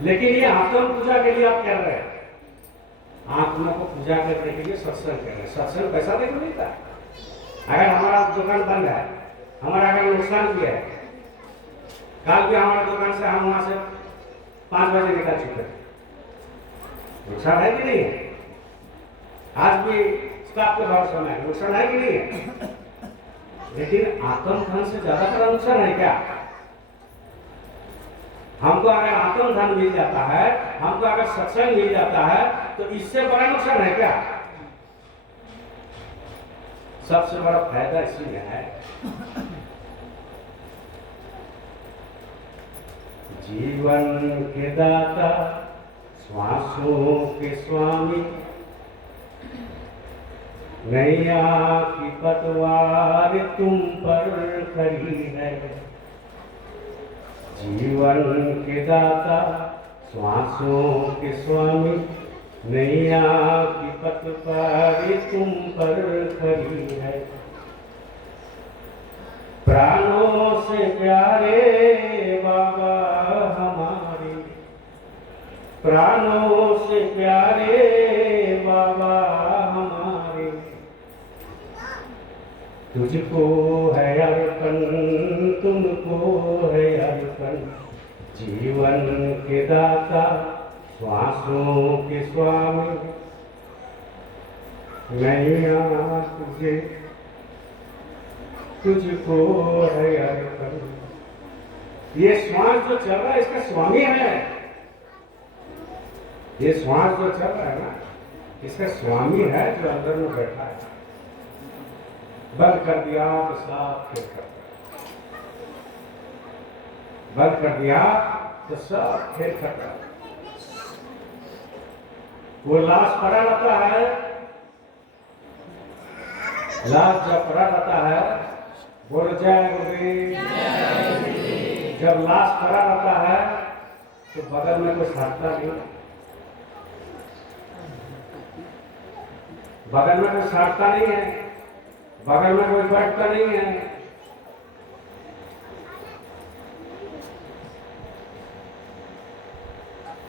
लेकिन ये आत्म पूजा के लिए आप कर रहे हैं, आत्मा को पूजा करने के लिए सत्संग कर रहे हैं। सत्संग पैसा देकर मिलता है। अगर हमारा दुकान बंद है, हमारा अगर नुकसान भी है, कल भी हमारा दुकान से हम वहां से 5 बजे निकल चुके, नुकसान है कि नहीं है? आज भी स्टाफ के भरोसा में नुकसान है कि नहीं है? लेकिन आत्म धन से ज्यादा बड़ा नुकसान है क्या? हमको अगर आत्म धन मिल जाता है, हमको अगर सत्संग मिल जाता है, तो इससे बड़ा नुकसान है क्या? सबसे बड़ा फायदा इसमें है, जीवन के दाता, श्वासों के स्वामी, नैया की पतवार तुम पर खड़ी है। जीवन के दाता, श्वासों के स्वामी, नैया की पतवार तुम पर खड़ी है। प्राणों से प्यारे बाबा हमारे, प्राणों से प्यारे बाबा हमारे, तुझको है अर्पण, तुमको है अर्पण। जीवन के दाता, श्वासों के स्वामी, नैया तुझे, तुझको है अर्पण। ये श्वास जो चल रहा है इसका स्वामी है। ये श्वास जो चल रहा है ना, इसका स्वामी है जो अंदर में बैठा है। बंद कर दिया तो सब खेल करता है, बंद कर दिया तो सब खेल करता है। वो लाश पड़ा रहता है, लाश जब पड़ा रहता है, बोल जय गुरुदेव। जब लाश पड़ा रहता है तो बगल में कोई साधता नहीं, बगल में कोई साधता नहीं है, बगल में कोई बैठता नहीं है।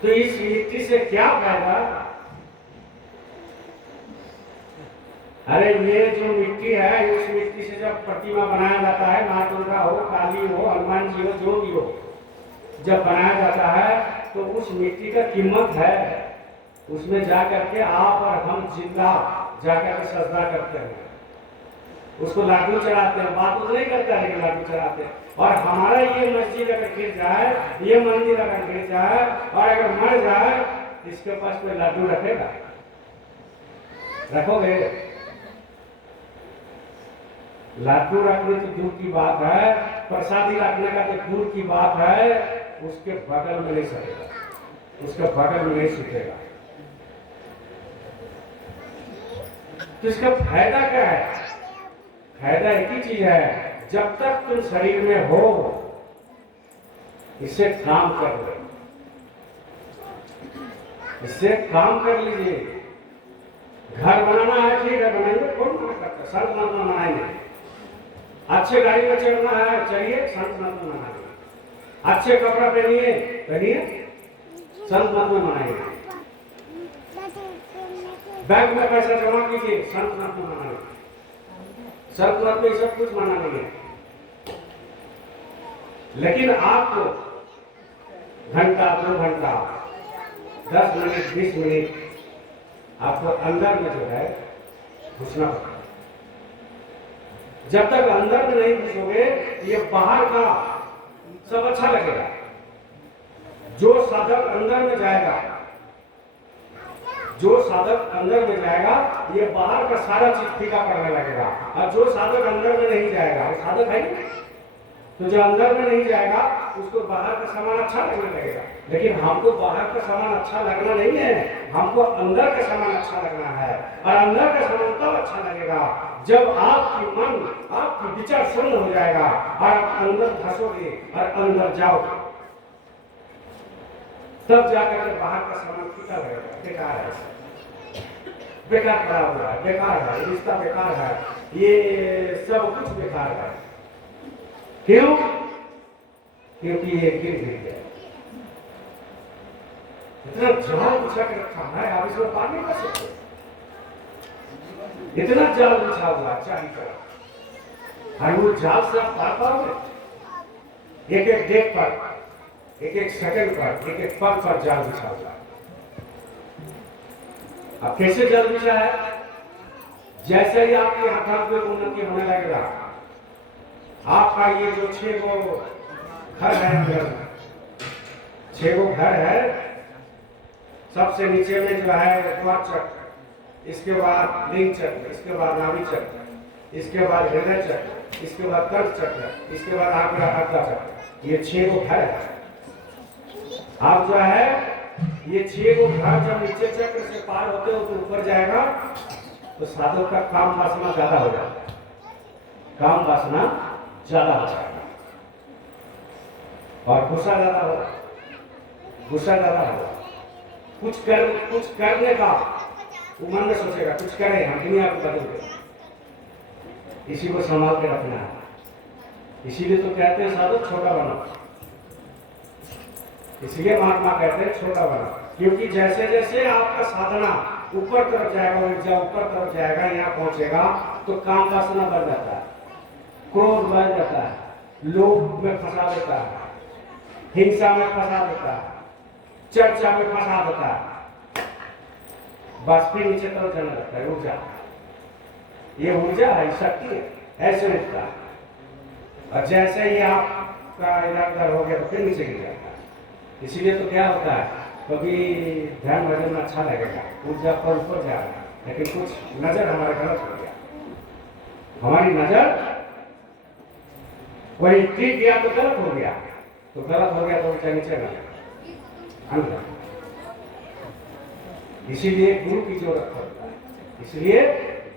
तो इस मिट्टी से क्या फायदा? अरे ये जो मिट्टी है, उस मिट्टी से जब प्रतिमा बनाया जाता है, माँ दुर्गा हो, काली हो, हनुमान जी हो, जो भी हो, जब बनाया जाता है तो उस मिट्टी का कीमत है। उसमें जा करके आप और हम जिंदा जाकर के सजदा करते हैं, उसको लाडू चढ़ाते हैं। बात तो नहीं करता है लेकिन लाडू चढ़ाते हैं। और हमारा ये मस्जिद अगर गिर जाए, ये मंदिर अगर गिर जाए और अगर मर जाए, इसके पास कोई लाडू रखेगा? रखोगे? लाडू रखने तो दूर की बात है, प्रसादी रखने का तो दूर की बात है, उसके बगल में नहीं सकेगा, उसके बगल में नहीं सूखेगा। तो इसका फायदा क्या है? फायदा एक ही चीज है, जब तक तुम शरीर में हो इससे काम कर लो, इससे काम कर लीजिए। घर बनाना है, ठीक है, बनाइए, कौन मना करता? संत मत मनाएंगे। अच्छे गाड़ी में चढ़ना है, चलिए, संत मत मनाएंगे। अच्छे कपड़ा पहनिए, पहनिए, संत मत मनाएंगे। बैंक में पैसा जमा कीजिए, संत मत मनाएंगे। संत मत में सब कुछ मना नहीं है। लेकिन आपको घंटा, 2 घंटा, 10 मिनट, 20 मिनट आपको अंदर में जो है घुसना पड़ता है। जब तक अंदर में नहीं घुसोगे, ये बाहर का सब अच्छा लगेगा। जो साधक अंदर में जाएगा, जो साधक अंदर में जाएगा, ये बाहर का सारा चीज फीका पड़ने लगेगा। और जो साधक अंदर में नहीं जाएगा, वो साधक है नहीं। तो जो अंदर में नहीं जाएगा, उसको बाहर का सामान अच्छा लगने लगेगा। लेकिन हमको बाहर का सामान अच्छा लगना नहीं है, हमको अंदर का सामान अच्छा लगना है। और अंदर का सामान तब अच्छा लगेगा जब आपकी मन, आपकी विचार शून्य हो जाएगा और आप अंदर धसोगे और अंदर जाओगे, तब जाकर के बाहर का सामान फीका लगेगा। बेकार है, बेकार पड़ा हुआ है, बेकार है, रिश्ता बेकार है, ये सब कुछ बेकार है। क्यों? क्योंकि ये गिर गया। इतना जाल बिछा के रखा है, आप इसमें पार नहीं कर सकते। इतना जाल बिछा हुआ चांदी का, और वो जाल से आप पार पाओगे? एक एक डेट पर, एक एक सेकंड पर, एक एक पल पर जाल बिछा हुआ। अब कैसे जाल बिछा है? जैसे ही आपके हाथ में उन्नति होने लगेगा, आपका ये जो 6 गो घर है, 6 गो घर है, सबसे नीचे में जो है द्वार चक्र, इसके बाद लिंग चक्र, इसके बाद नाभि चक्र, इसके बाद हृदय चक्र, इसके बाद कर्क चक्र, इसके बाद आपका अर्धा चक्र। ये 6 गो घर है। आप जो है ये 6 गो घर जब नीचे चक्र से पार होते हो तो ऊपर जाएगा, तो साधक का काम वासना ज्यादा हो जाता है, काम वासना ज्यादा हो जाएगा और गुस्सा ज्यादा होगा, गुस्सा ज्यादा होगा। कुछ करने का वो मन में सोचेगा, कुछ करें, हम दुनिया को बदल दें। इसी को संभाल के रखना है। इसीलिए तो कहते हैं साधु छोटा बनो, इसलिए महात्मा कहते हैं छोटा बनो। क्योंकि जैसे जैसे आपका साधना ऊपर तरफ जाएगा, ऊर्जा ऊपर तरफ जाएगा, यहाँ पहुंचेगा, तो काम वासना बढ़ जाता है, क्रोध बढ़ जाता है, लोभ में फंसा देता है, हिंसा में फंसा देता है, चर्चा में फंसा देता है, बस फिर नीचे तरफ जाने लगता है। ऊर्जा, ये ऊर्जा है, शक्ति है, ऐसे उठता है। और जैसे ही आपका इधर उधर हो गया तो फिर नीचे गिर जाता है। इसीलिए तो क्या होता है, कभी ध्यान भजन में अच्छा लगेगा, ऊर्जा पर ऊपर जा रहा है, लेकिन कुछ नजर हमारे गलत हो गया, हमारी नजर वही ठीक गया तो गलत हो गया, तो गलत हो गया तो ऊंचा नीचे ना। इसीलिए गुरु की जरूरत पड़ता है, इसलिए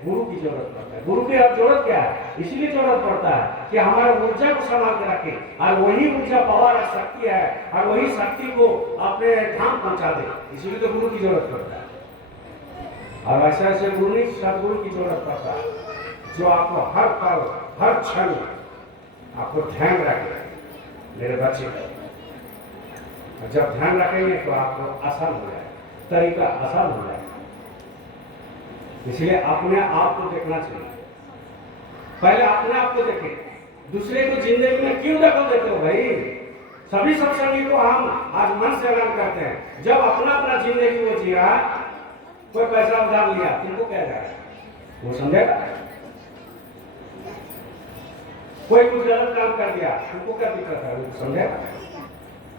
गुरु की जरूरत पड़ता है। गुरु की अब जरूरत क्या है? इसलिए जरूरत पड़ता है कि हमारे ऊर्जा को संभाल के रखे, और वही ऊर्जा पावर और शक्ति है, और वही शक्ति को अपने धाम पहुंचा दे। इसलिए तो गुरु की जरूरत पड़ता है। और ऐसे ऐसे गुरु नहीं, सदगुरु की जरूरत पड़ता है, जो आपको हर पल हर क्षण आपको ध्यान रखे। मेरे बच्चे, जब ध्यान रखेंगे तो आपको आसान हो जाएगा, तरीका आसान हो जाएगा। इसलिए अपने आप को देखना चाहिए, पहले अपने आप को देखें। दूसरे को जिंदगी में क्यों दखल देते हो भाई? सभी सत्संगी को हम आज मन से ऐलान करते हैं, जब अपना अपना जिंदगी वो जी रहा है, कोई पैसा उधार लिया, तुमको क्या जा रहा है वो समझेगा? कोई कुछ गलत काम कर दिया, तुमको क्या दिक्कत है वो समझेगा?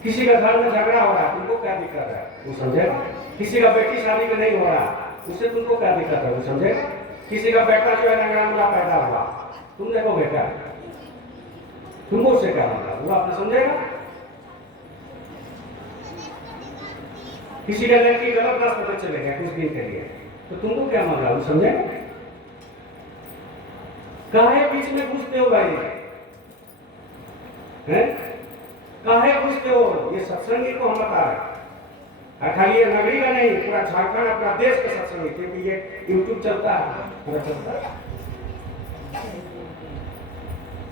किसी का घर में झगड़ा हो रहा है, तुमको क्या दिक्कत है वो समझेगा? किसी का बेटी शादी में नहीं हो रहा, उससे तुमको क्या दिक्कत है वो समझेगा? किसी का बेटा जो है नंगड़ा पैदा हुआ, तुम देखो बेटा, तुमको उससे क्या मतलब, वो आपने समझेगा? किसी का लड़की गलत रास्ते पर चले गए कुछ दिन के लिए, तो तुमको क्या मतलब वो समझेगा? काहे बीच में घुसते हो भाई? हैं? काहे घुसते हो? ये सत्संगी को हम बता रहे हैं, खाली ये नगरी का नहीं, पूरा झारखंड अपना देश का सत्संगी, क्योंकि ये यूट्यूब चलता है, पूरा चलता है।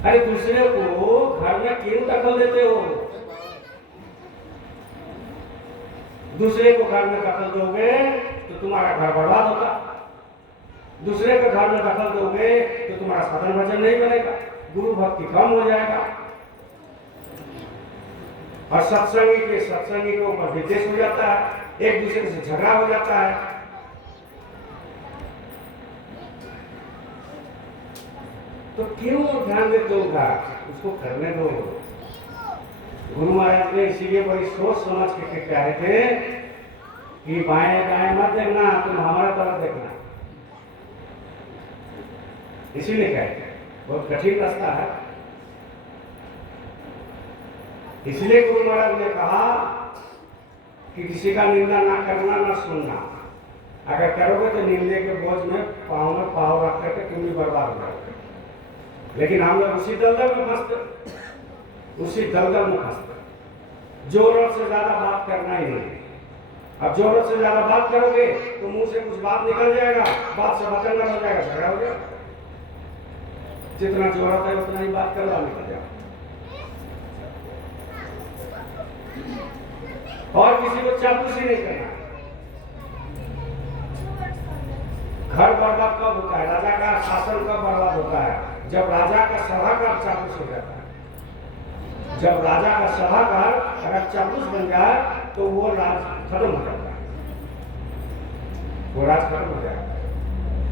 अरे दूसरे को घर में क्यों दखल देते हो? दूसरे को घर में दखल दोगे तो तुम्हारा घर बर्बाद होगा। दूसरे के घर में दखल दोगे तो तुम्हारा साधन भजन नहीं बनेगा, गुरु भक्ति कम हो जाएगा, और सत्संगी के ऊपर विद्वेष हो जाता है, एक दूसरे से झगड़ा हो जाता है। तो क्यों ध्यान देते हो? उसको करने दो। गुरु महाराज ने इसीलिए बड़ी सोच समझ के कहे थे कि बाएं बाएं मत देखना, तुम हमारा तरफ देखना। इसीलिए कहते हैं बहुत कठिन रास्ता है। इसलिए गुरु महाराज ने कहा कि किसी का निंदा ना करना, ना सुनना। अगर करोगे तो निंदे के बोझ में पाँव रख करके तुम भी बर्बाद हो जाओगे। लेकिन हम लोग उसी दलदल में फंसते, जोर से ज्यादा बात करना ही नहीं। अब जोर से ज्यादा बात करोगे तो मुंह से कुछ बात निकल जाएगा, बात से बचना हो जाएगा, झगड़ा हो जाएगा। जितना जोर आता है उतना ही बात करवा निकल जाएगा। और किसी को चापलूसी नहीं करना। घर बर्बाद कब होता है? राजा का शासन कब बर्बाद होता है? जब राजा का सलाहकार चापलूस हो जाता है। जब राजा का सलाहकार अगर चापलूस बन जाए तो वो राज खत्म हो जाता है, वो राज खत्म हो जाएगा।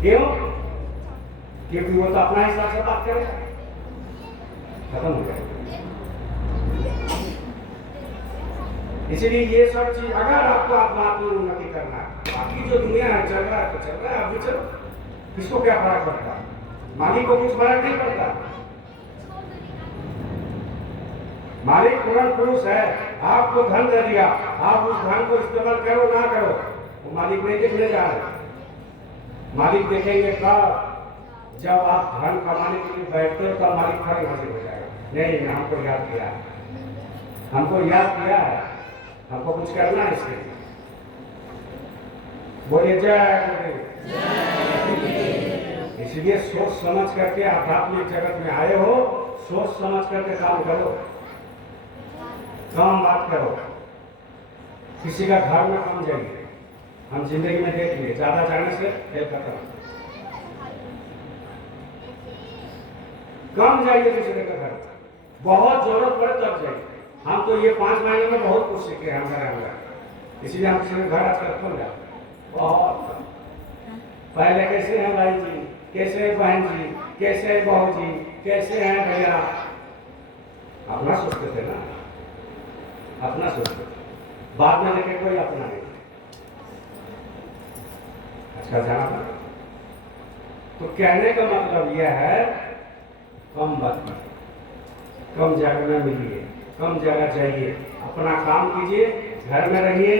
क्यों? क्योंकि वो तो अपना हिसाब से बात करेगा, खत्म हो जाएगा। इसलिए ये सब चीज अगर आपको आत्मात्म उन्नति करना है, बाकी जो दुनिया है चल रहा है तो चल रहा है, अभी चलो, किसको क्या फर्क पड़ता है? मालिक को कुछ फर्क नहीं पड़ता। मालिक पूर्ण पुरुष है, आपको धन दे दिया, आप उस धन को इस्तेमाल करो ना करो, वो मालिक नहीं देखने जा रहे। मालिक देखेंगे कब? जब आप धन कमाने के लिए बैठते हो तब मालिक खड़े हाजिर हो जाएगा। नहीं, हमको याद किया है, हमको याद किया है, हमको कुछ करना है इसके लिए। बोलिए जय गुरुदेव। इसलिए सोच समझ करके आध्यात्मिक जगत में आए हो, सोच समझ करके काम करो, कम बात करो, किसी का घर में कम जाइए। हम जिंदगी में देख लिए, ज्यादा जाने से खेल खत्म। कम जाइए दूसरे का घर, बहुत जरूरत पड़े तब जाइए। हम तो ये 5 महीने में बहुत कुछ सीखे हैं अंदर, इसीलिए हम किसी के घर आजकल खोल जाते बहुत। पहले कैसे हैं भाई जी, कैसे है बहन जी, कैसे है बहू जी, कैसे हैं भैया, अपना सोचते थे ना, अपना सोचते थे। बाद में लेके कोई अपना नहीं। अच्छा जाना तो कहने का मतलब यह है, कम बात कीजिए, कम जगह में मिलिए, कम जगह जाइए, अपना काम कीजिए, घर में रहिए,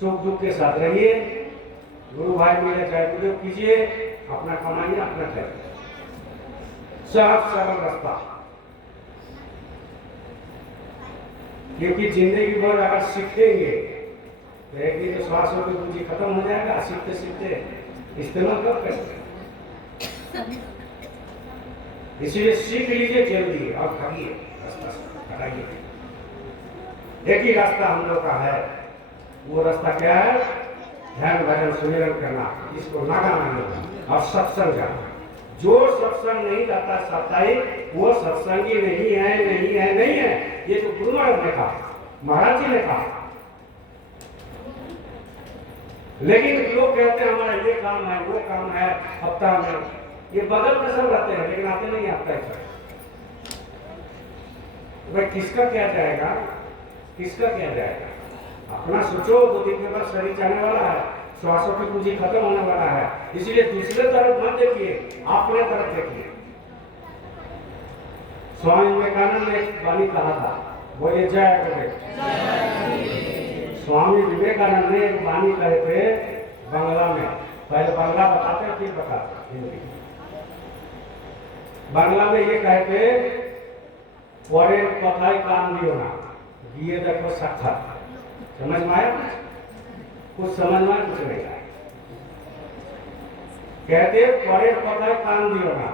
सुख दुख के साथ रहिए, गुरु भाई मिले चाहे पूजो कीजिए, अपना कमाइए, अपना करिए, सहज सरल रास्ता। क्योंकि जिंदगी भर अगर सीखेंगे तो एक दिन तो श्वासों की पूंजी खत्म हो जाएगा। सीखते सीखते इस्तेमाल कब करेंगे? इसीलिए सीख लीजिए जल्दी और भागिए, रास्ता हटाइए। एक ही रास्ता हम लोग का है, वो रास्ता क्या है? ध्यान भजन सुमिरन करना, इसको नागा मानना और सत्संग जाना। जो सत्संग नहीं जाता साप्ताहिक, वो सत्संगी नहीं है, नहीं है, नहीं है। ये तो गुरु महाराज ने कहा, महाराज जी ने कहा। लेकिन लोग कहते हैं हमारा ये काम है, वो काम है, हफ्ता में ये बगल में सब रहते हैं, लेकिन आते नहीं हफ्ता है। भाई किसका क्या जाएगा, किसका क्या जाएगा? अपना सोचो। 2 दिन के बाद शरीर जाने वाला है, श्वासों की पूंजी खत्म होने वाला है। इसलिए दूसरे तरफ मत देखिए, अपने तरफ देखिए। स्वामी विवेकानंद ने एक वाणी कहा था, बोलिए जय गुरुदेव। स्वामी विवेकानंद ने एक वाणी कहे थे बांग्ला में, पहले बांग्ला बताते फिर बताते हिंदी। बांग्ला में ये कहते পরের কথায় কান दियो ना, ये देखो साक्षात। समझ में आया? कुछ समझ में कुछ नहीं आया। कहते परेर কথায় कान दियो ना,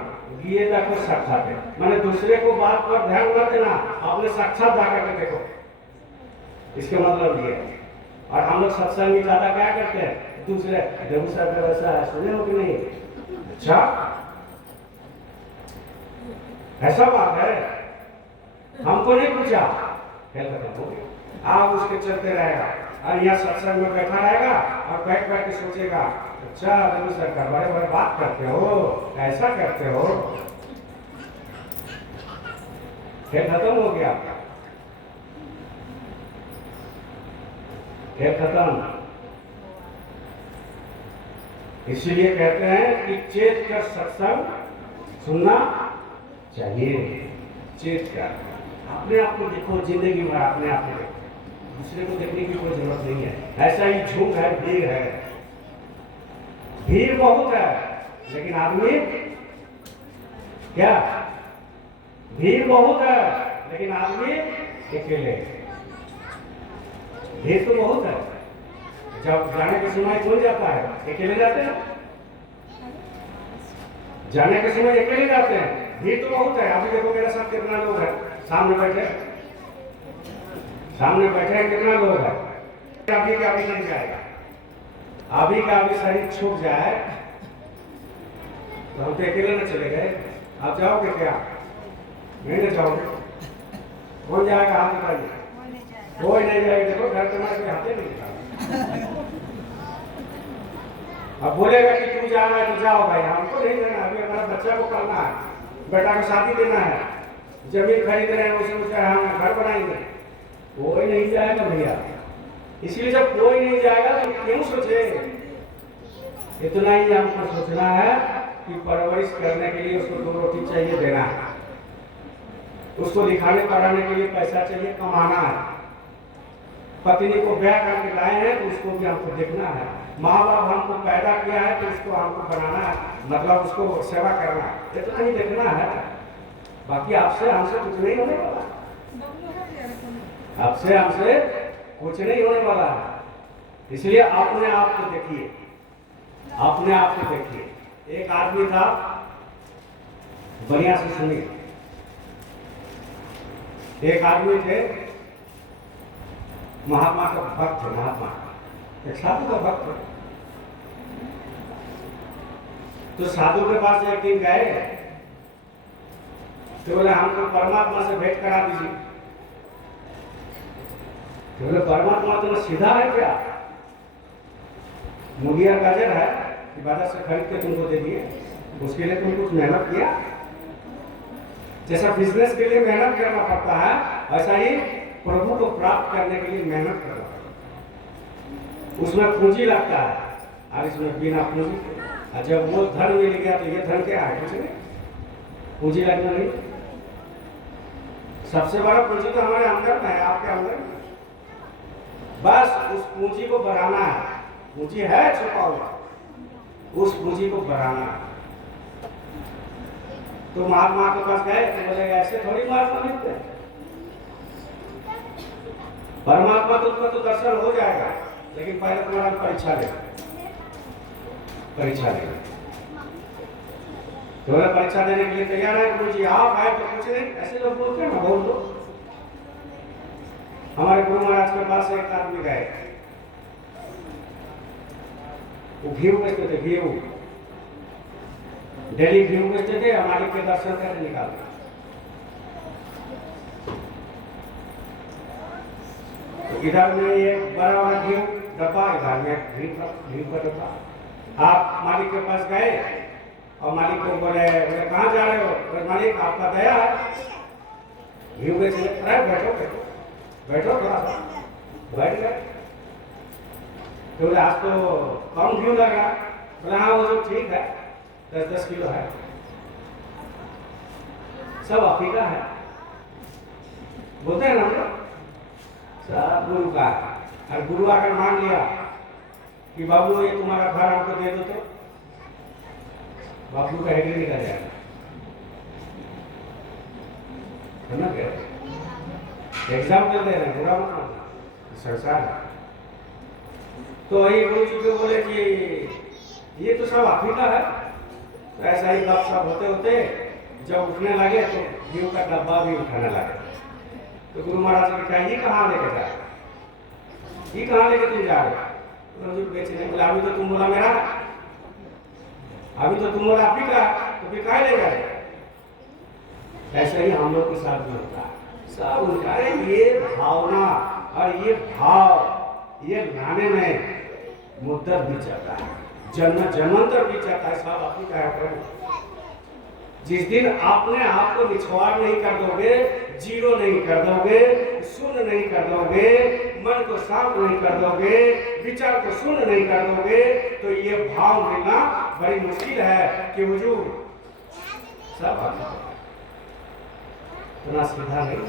ये देखो साक्षात है। माने दूसरे को बात पर ध्यान मत देना, अपने साक्षात जाकर के देखो। इसके मतलब ये है। और हम लोग सत्संग में ज्यादा क्या करते हैं, दूसरे देखो सर वैसा है, सुने हो कि नहीं? अच्छा ऐसा बात है, हमको नहीं पूछा, खेल खत्म हो गया। आप उसके चलते रहेगा और यहाँ सत्संग में बैठा रहेगा और बैठ बैठ के सोचेगा, अच्छा देखो सरकार बड़े बड़े बात करते हो, ऐसा करते हो, खेल खत्म हो गया, खेल खत्म। इसीलिए कहते हैं कि चेत कर सत्संग सुनना चाहिए। चेत कर अपने आप को देखो, जिंदगी भर अपने आप को देखो, दूसरे को देखने की कोई जरूरत नहीं है। ऐसा ही झूठ है, भीड़ है, भीड़ बहुत है लेकिन आदमी क्या? भीड़ बहुत है लेकिन आदमी अकेले। भीड़ तो बहुत है, जब जाने के समय कौन जाता है? अकेले जाते हैं। जाने के समय अकेले जाते हैं, भीड़ तो बहुत है। अभी देखो मेरे साथ कितना लोग हैं, सामने बैठे कितना लोग है। अभी का अभी नहीं जाएगा, अभी का अभी शरीर छूट जाए तो हम तो अकेले न चले गए। आप जाओगे क्या? नहीं ना जाओगे? कौन जाएगा? हाथ उठाइए। कोई नहीं जाएगा। देखो घर तुम्हारे हाथे नहीं निकाल। अब बोलेगा कि तू जाना है तो जाओ भाई, हमको नहीं जाना, अभी हमारा बच्चा को करना है, बेटा को शादी देना है, जमीन खरीद रहे हैं, उसमें हम घर बनाएंगे। कोई नहीं जाएगा भैया। इसलिए जब कोई नहीं जाएगा तो क्यों सोचे? इतना ही हमको सोचना है कि परवरिश करने के लिए उसको 2 रोटी चाहिए देना है, उसको लिखाने पढ़ाने के लिए पैसा चाहिए, कमाना है। पत्नी को ब्याह करके लाए हैं तो उसको भी हमको देखना है। माँ बाप हमको पैदा किया है तो उसको हमको बनाना है, मतलब उसको सेवा करना है, इतना ही देखना है। बाकी आपसे हमसे कुछ नहीं होने वाला, आपसे हमसे कुछ नहीं होने वाला है। इसलिए अपने आप को देखिए, अपने आप को देखिए। एक आदमी था, बढ़िया से सुनिए, एक आदमी थे, महात्मा का भक्त थे, महात्मा एक साधु का भक्त थे। तो साधु के पास एक दिन गए तो बोले हमको परमात्मा से भेंट करा दीजिए। तो बोले परमात्मा तो सीधा है क्या? मुड़िया गाजर है कि बाजार से खरीद के तुमको दे दिए, उसके लिए तुम कुछ मेहनत किया? जैसा बिजनेस के लिए मेहनत करना पड़ता है, ऐसा ही प्रभु को प्राप्त करने के लिए मेहनत करना पड़ता है। उसमें पूंजी लगता है और इसमें बिना पूंजी, और जब वो धन मिल गया तो ये धन क्या है? कुछ नहीं, पूंजी लगना नहीं। सबसे बड़ा पूंजी तो हमारे अंदर में है, आपके अंदर में। बस उस पूंजी को बढ़ाना है। पूंजी है छुपा हुआ, उस पूंजी को बढ़ाना है। तो महात्मा के पास गए तो बोले ऐसे थोड़ी महात्मा मिलते हैं, परमात्मा तुमको तो दर्शन हो जाएगा, लेकिन पहले तुम्हारा परीक्षा लेगा। तो परीक्षा देने के लिए तैयार है गुरु जी, आप आए तो कुछ नहीं, ऐसे लोग बोलते हैं ना, बोल दो। हमारे गुरु महाराज के पास एक आदमी गए, वो घी बेचते थे, घी डेली घी बेचते थे, हमारे के दर्शन करके निकालते। तो इधर में एक बड़ा बड़ा घी डब्बा, इधर में घी का डब्बा। आप मालिक के पास गए और मालिक को बोले कहाँ जा रहे हो? तो मालिक आपका दया है, घी बेचने। अरे बैठो बैठो बैठो, थोड़ा सा बैठ गए। तो आज तो कम घी लगा। बोले हाँ वो तो ठीक है, 10-10 किलो है, सब आप ही का है। बोलते हैं ना हम लोग सब गुरु का है। और गुरु आकर मान लिया कि बाबू ये तुम्हारा घर हमको दे दो, तो बाबू का हेड निकल जाएगा। समझ गए? एग्जाम दे रहे हैं, बुरा मत मानना, संसार है। तो वही गुरु जी को बोले कि ये तो सब आप ही का है। तो ऐसा ही गपशप होते होते जब उठने लगे तो घी का डब्बा भी उठाने लगे। तो गुरु महाराज ने कहा ये कहाँ लेके जा रहे, ये कहाँ लेके तुम जा रहे हो? तो बेचने बोले अभी तो तुम बोला मेरा, अभी तो तुम बोला आप ही का, तो फिर कहाँ ले जा रहे? ऐसा ही हम लोग के साथ भी होता है। सब उनका ये भावना और ये भाव ये लाने में मुद्दत भी जाता है, जन्म जन्मांतर भी जाता है। सब आप ही का है। जिस दिन आपने आप को निछावर नहीं कर दोगे, जीरो नहीं कर दोगे, शून्य नहीं कर दोगे, मन को साफ नहीं कर दोगे, विचार को शून्य नहीं कर दोगे, तो ये भाव मिलना बड़ी मुश्किल है कि हुजूर सब आप इतना सीधा नहीं,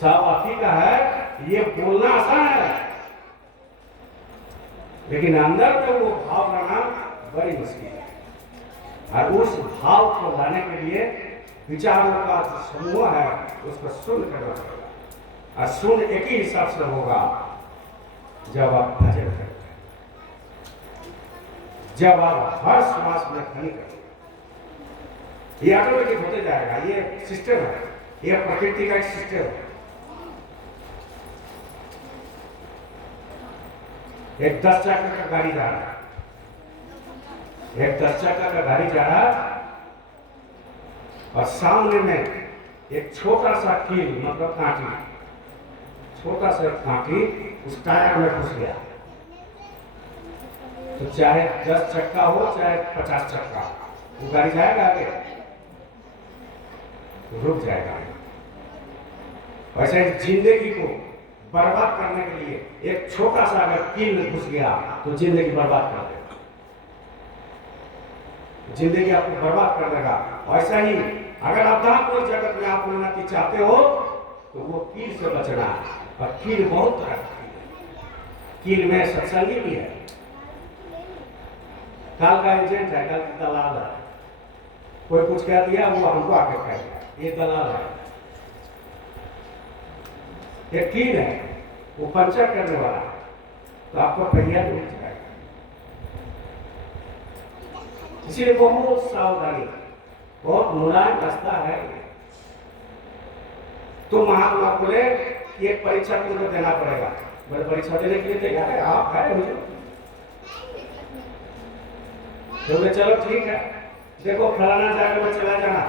सब आप ही का है। ये बोलना आसान है, लेकिन अंदर में वो भाव लाना बड़ी मुश्किल है। और उस भाव को लाने के लिए विचारों का जो समूह है उसको शून्य करना पड़ेगा। और शून्य एक ही हिसाब से होगा जब आप भजन करते हैं, जब आप हर श्वास में ध्वनि करते हैं। ये ऑटोमेटिक होते जाएगा। ये सिस्टम है, ये प्रकृति का एक सिस्टम है। एक 10 चक्कर का गाड़ी जा रहा है, एक 10 चक्कर का गाड़ी जा रहा है और सामने में एक छोटा सा कील मतलब कांटी, छोटा सा कांटी उस टायर में घुस गया। तो चाहे 10 चक्का हो चाहे 50 चक्का, वो गाड़ी जाएगा आगे, रुक जाएगा। वैसे जिंदगी को बर्बाद करने के लिए एक छोटा सा अगर कील घुस गया तो जिंदगी बर्बाद कर देगा, जिंदगी आपको बर्बाद कर देगा। ऐसा ही अगर आध्यात्मिक जगत में आप उन्नति चाहते हो तो वो कील से बचना है। और कील बहुत तरह की, कील में सत्संगी भी है, काल का एजेंट है, काल की दलाल है। कोई कुछ कह दिया वो हमको आके कहेगा, ये दलाल है। एक कील है वो पंचर करने वाला है, तो आपको पहिया नहीं जाएगा। इसलिए बहुत सावधानी, बहुत मुलायम रास्ता है। तो महात्मा बोले कि एक परीक्षा तुमको देना पड़ेगा। बोले परीक्षा देने के लिए देखा है आप है मुझे? बोले चलो ठीक है, देखो फलाना जगह में चला जाना,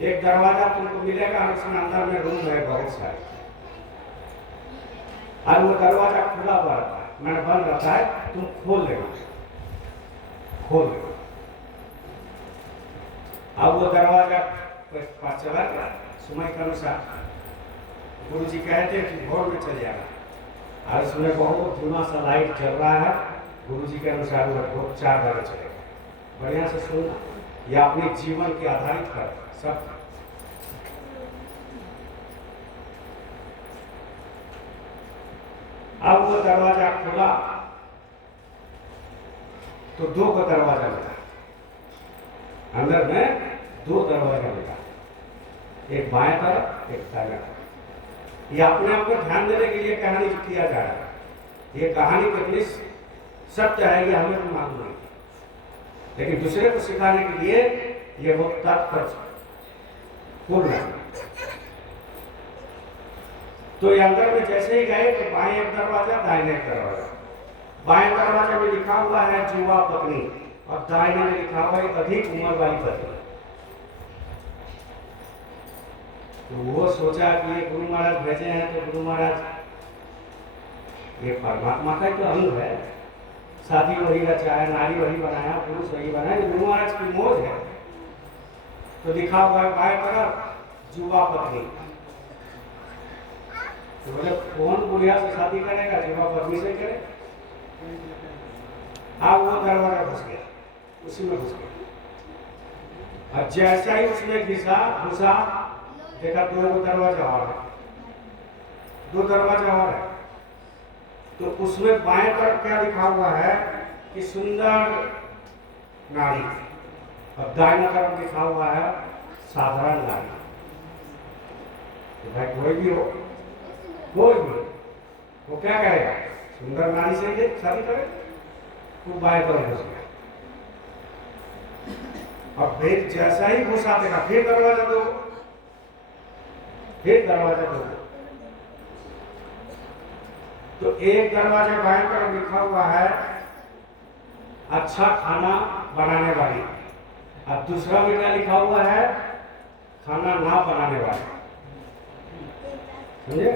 एक दरवाजा तुमको मिलेगा और उसमें अंदर में रूम है बहुत सारे, और वो दरवाजा खुला हुआ रहता है, मैंने बंद रहता है, तुम खोल लेना, खोल लेना। अब वो दरवाजा पास चला गया समय के अनुसार। गुरु जी कहते कि भोर में चले जाना, और उसमें बहुत धुआं सा लाइट चल रहा है। गुरु जी के अनुसार वो 4 बजे चलेगा। बढ़िया से सुनना, यह अपने जीवन के आधारित कर सब। अब वो दरवाजा खुला तो 2 का दरवाजा मिला, अंदर में 2 दरवाजा मिला, एक बाएं तरफ एक दाएं तरफ। ये अपने आप को ध्यान देने के लिए कहानी किया जा रहा है। ये कहानी कितनी सत्य है ये हमें तो मालूम नहीं, लेकिन दूसरे को सिखाने के लिए ये वो तात्पर्य है। तो ये अंदर में जैसे ही गए तो बाएं एक दरवाजा दाहिने एक दरवाजा। बाएं दरवाजे में लिखा हुआ है जुआ पत्नी, और दाहिने में लिखा हुआ है अधिक उम्र वाली पत्नी। तो वो सोचा कि ये गुरु महाराज भेजे हैं, तो गुरु महाराज ये परमात्मा का तो अंग है, शादी वही रचाया, नारी वही बनाया, पुरुष वही बनाया, गुरु महाराज की मौज है। तो लिखा हुआ है बाएं तरफ जुआ पत्नी। तो बोले कौन बुढ़िया से शादी करेगा, जुआ पत्नी से करे। अब वो दरवाजा घुस गया, उसी में घुस गया। और जैसा ही उसमें घुसा देखा 2 दरवाजा और है, 2 दरवाजा और है। तो उसमें बाएं तरफ क्या लिखा हुआ है कि सुंदर नारी, और दाहिने तरफ लिखा हुआ है साधारण नारी। तो भाई कोई भी हो, कोई भी, वो क्या करेगा? सुंदर नारी से ये शादी करे, वो बाएं तरफ घुस गया। और फिर जैसा ही घुसा देगा फिर दरवाजा दो, फिर दरवाजा दो। तो एक दरवाजे बाएं तरफ लिखा हुआ है अच्छा खाना बनाने वाली, और दूसरा में क्या लिखा हुआ है? खाना ना बनाने वाली। समझे?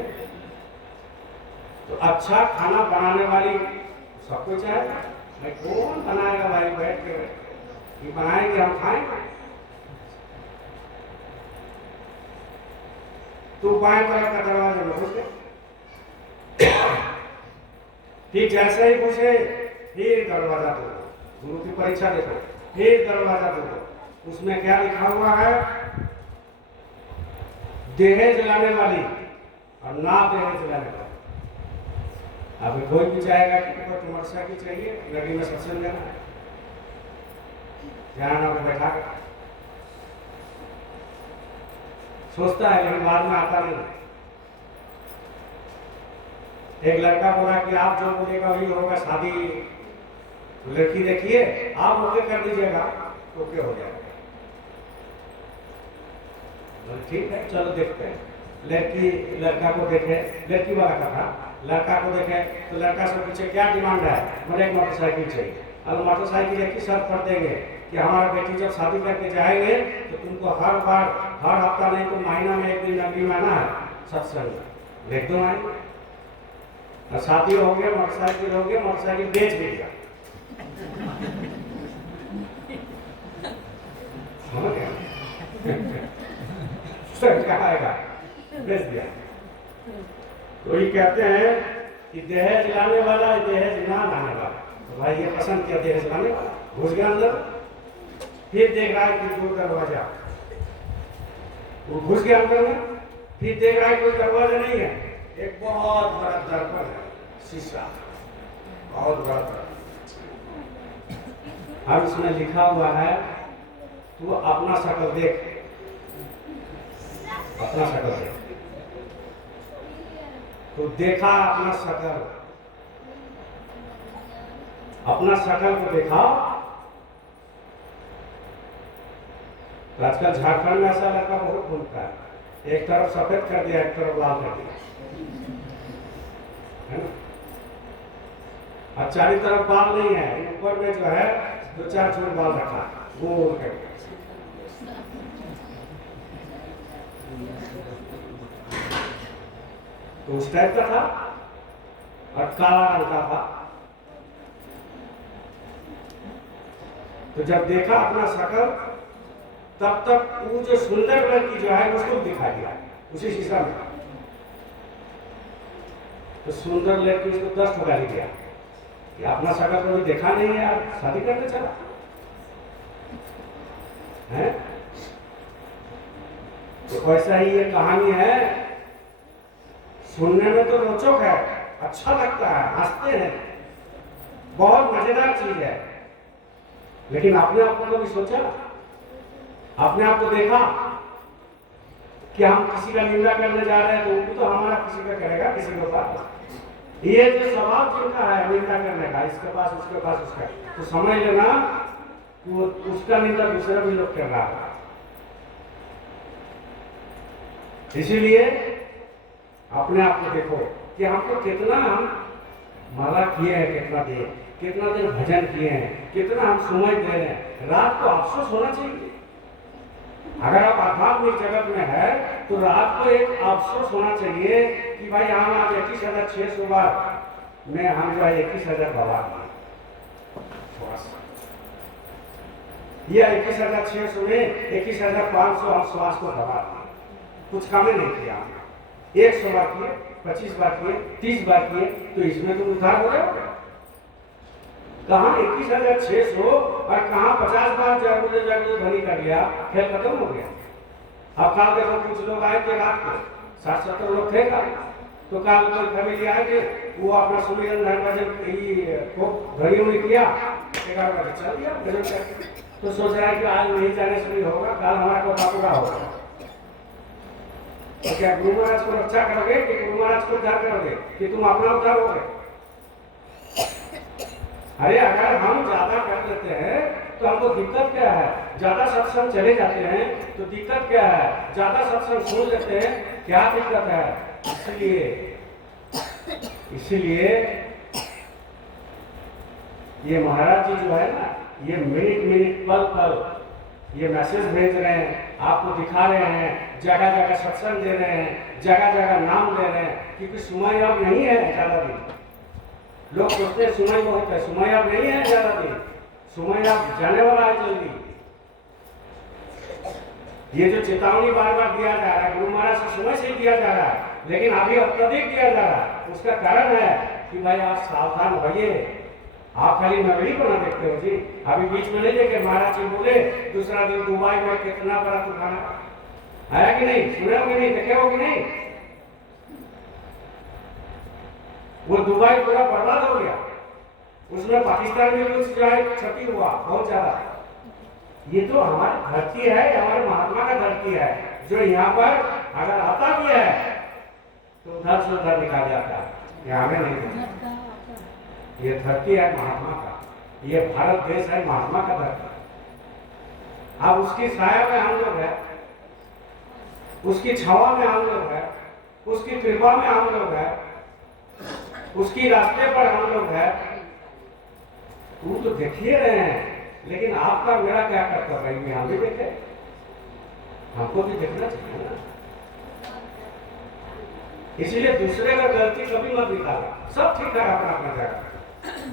तो अच्छा खाना बनाने वाली सबको चाहेगा भाई, कौन बनाएगा भाई बैठ के? ये बनाएंगे हम खाएंगे। तो बाएं तरफ का दरवाजा में घुस गए। फिर जैसे ही घुसे फिर दरवाजा दो, गुरु की परीक्षा देखो, फिर दरवाजा दो। उसमें क्या लिखा हुआ है? दहेज लाने वाली और ना दहेज लाने वाली। अभी कोई भी चाहेगा कि मोटरसाइकिल चाहिए, लड़की में सत्संग लेना है, जाना को बैठा कर सोचता है, लेकिन बाद में आता नहीं। एक लड़का बोला कि आप जो बोलेगा वही होगा, शादी लड़की देखिए, आप ओके कर दीजिएगा तो ओके हो जाएगा। ठीक है, चलो देखते हैं। लड़की लड़का को देखे, लड़की वाला का था, लड़का को देखे तो लड़का से पूछे क्या डिमांड है? मुझे एक मोटरसाइकिल चाहिए। और मोटरसाइकिल एक ही शर्त कर देंगे कि हमारा बेटी जब शादी करके जाएंगे तो तुमको हर बार, हर हफ्ता नहीं तो महीना में एक दिन नकली महीना है सत्संग देख दो आएंगे। और शादी हो गया, मोटरसाइकिल हो गया, मोटरसाइकिल बेच भी दिया। कहा आएगा बेच दिया। तो ये कहते हैं कि दहेज लाने वाला, दहेज ना लाने वाला। तो भाई ये पसंद किया दहेज लाने वाला, घुस गया अंदर। फिर देख रहा है कि दो दरवाजा, वो घुस गया अंदर में। फिर देख रहा है कोई दरवाजा नहीं है, एक बहुत बड़ा दर्पण है, शीशा, बहुत बड़ा दर्पण। और उसमें लिखा हुआ है तू अपना शक्ल देख, अपना शक्ल देख। तो देखा अपना शक्ल, अपना शक्ल को देखा। तो आजकल झारखंड में ऐसा लड़का बहुत घूमता है, एक तरफ सफेद कर दिया, एक तरफ लाल कर दिया, है ना? और चारों तरफ बाल नहीं है, ऊपर में जो है दो चार छोर बाल रखा गोल करके। तो उस टाइप का था और काला रंग का था। तो जब देखा अपना शक्ल, तब तक वो जो सुंदर लड़की जो है उसको दिखा दिया उसी शीशा में। तो सुंदर लड़की उसको 10 ठोका दिया कि अपना शक्ल कभी देखा नहीं है यार, शादी करके चला है। तो वैसा ही ये कहानी है, सुनने में तो रोचक है, अच्छा लगता है, हंसते हैं, बहुत मजेदार चीज है। लेकिन अपने आप को कभी सोचा, अपने आप को देखा कि हम किसी का निंदा करने जा रहे हैं तो वो तो हमारा किसी का करेगा, किसी के पास ये जो स्वभाव जिनका है निंदा करने का, इसके पास उसके पास उसका, तो समझ लेना वो उसका निंदा दूसरा भी लोग कर रहा है। इसीलिए अपने आप को देखो कि हमको कितना हम माला किए हैं, कितना देर भजन किए हैं, कितना हम समय दे रहे हैं। रात को अफसोस होना चाहिए। अगर आप आध्यात्मिक जगत में है तो रात को एक अफसोस होना चाहिए कि भाई हम आज 21,600 बार में हम जो है 21,000 बर्बाद किए। ये 21,600 में 21,500 हम श्वास को बर्बाद किए, कुछ काम नहीं किया हमने। 100 बार किए, 25 बार किए, 30 बार किए, तो इसमें तो उद्धार हो गया। कहाँ 21,600 और कहाँ 50 बार जागृत ध्वनि कर लिया, खेल खत्म हो गया। अब कल देखो कुछ लोग आए थे रात को, 60-70 लोग थे कल, तो कल कोई फैमिली आए थे, वो अपना सुमिरन ध्वनि किया, 11 बजे चल दिया भजन करके। तो सोच रहा है कि आज नहीं जाने से नहीं होगा, कल हमारा कोटा पूरा होगा। तो क्या गुरु महाराज को रक्षा करोगे कि गुरु महाराज को उद्धार करोगे कि तुम अपना उद्धार होगे? अरे अगर हम ज्यादा कर लेते हैं तो हमको दिक्कत क्या है? ज्यादा सत्संग चले जाते हैं तो दिक्कत क्या है? ज्यादा सत्संग सुन लेते हैं, क्या दिक्कत है? इसीलिए ये महाराज जी जो है ना, ये मिनट मिनट पल पल ये मैसेज भेज रहे हैं, आपको दिखा रहे हैं, जगह जगह सत्संग दे रहे हैं, जगह जगह नाम दे रहे हैं, क्योंकि समय अब नहीं है ज्यादा दिन। लोग सोचते हैं समय बहुत है, समय अब नहीं है ज्यादा दिन, समय अब जाने वाला है जल्दी। ये जो चेतावनी बार बार दिया जा रहा है गुरु महाराज से समय से ही दिया जा रहा है, लेकिन अभी अत्यधिक दिया जा रहा है। उसका कारण है कि भाई आप सावधान होइए। आप खाली नगरी को ना देखते हो जी। अभी बीच में नहीं देखे महाराज जी बोले दूसरा दिन दुबई में कितना बड़ा तूफान आया कि नहीं? सुने हो कि नहीं? देखे हो कि नहीं? वो दुबई पूरा बर्बाद हो गया, उसमें पाकिस्तान में कुछ जो है क्षति हुआ बहुत ज्यादा। ये तो हमारी धरती है, हमारे महात्मा का धरती है, जो यहाँ पर अगर आता भी है तो उधर से उधर निकाल जाता है, यहाँ में नहीं। ये धरती है महात्मा का, ये भारत देश है महात्मा का धरती। अब उसकी छाया में हम लोग हैं, उसकी छावा में हम लोग हैं, उसकी कृपा में हम लोग हैं, उसकी रास्ते पर हम लोग हैं। वो तो देखिए रहे हैं, लेकिन आपका मेरा क्या कर्तव्य है? हम भी देखे, हमको भी देखना चाहिए ना। इसीलिए दूसरे का गलती कभी मत निकाला। सब ठीक है अपना अपना जगह,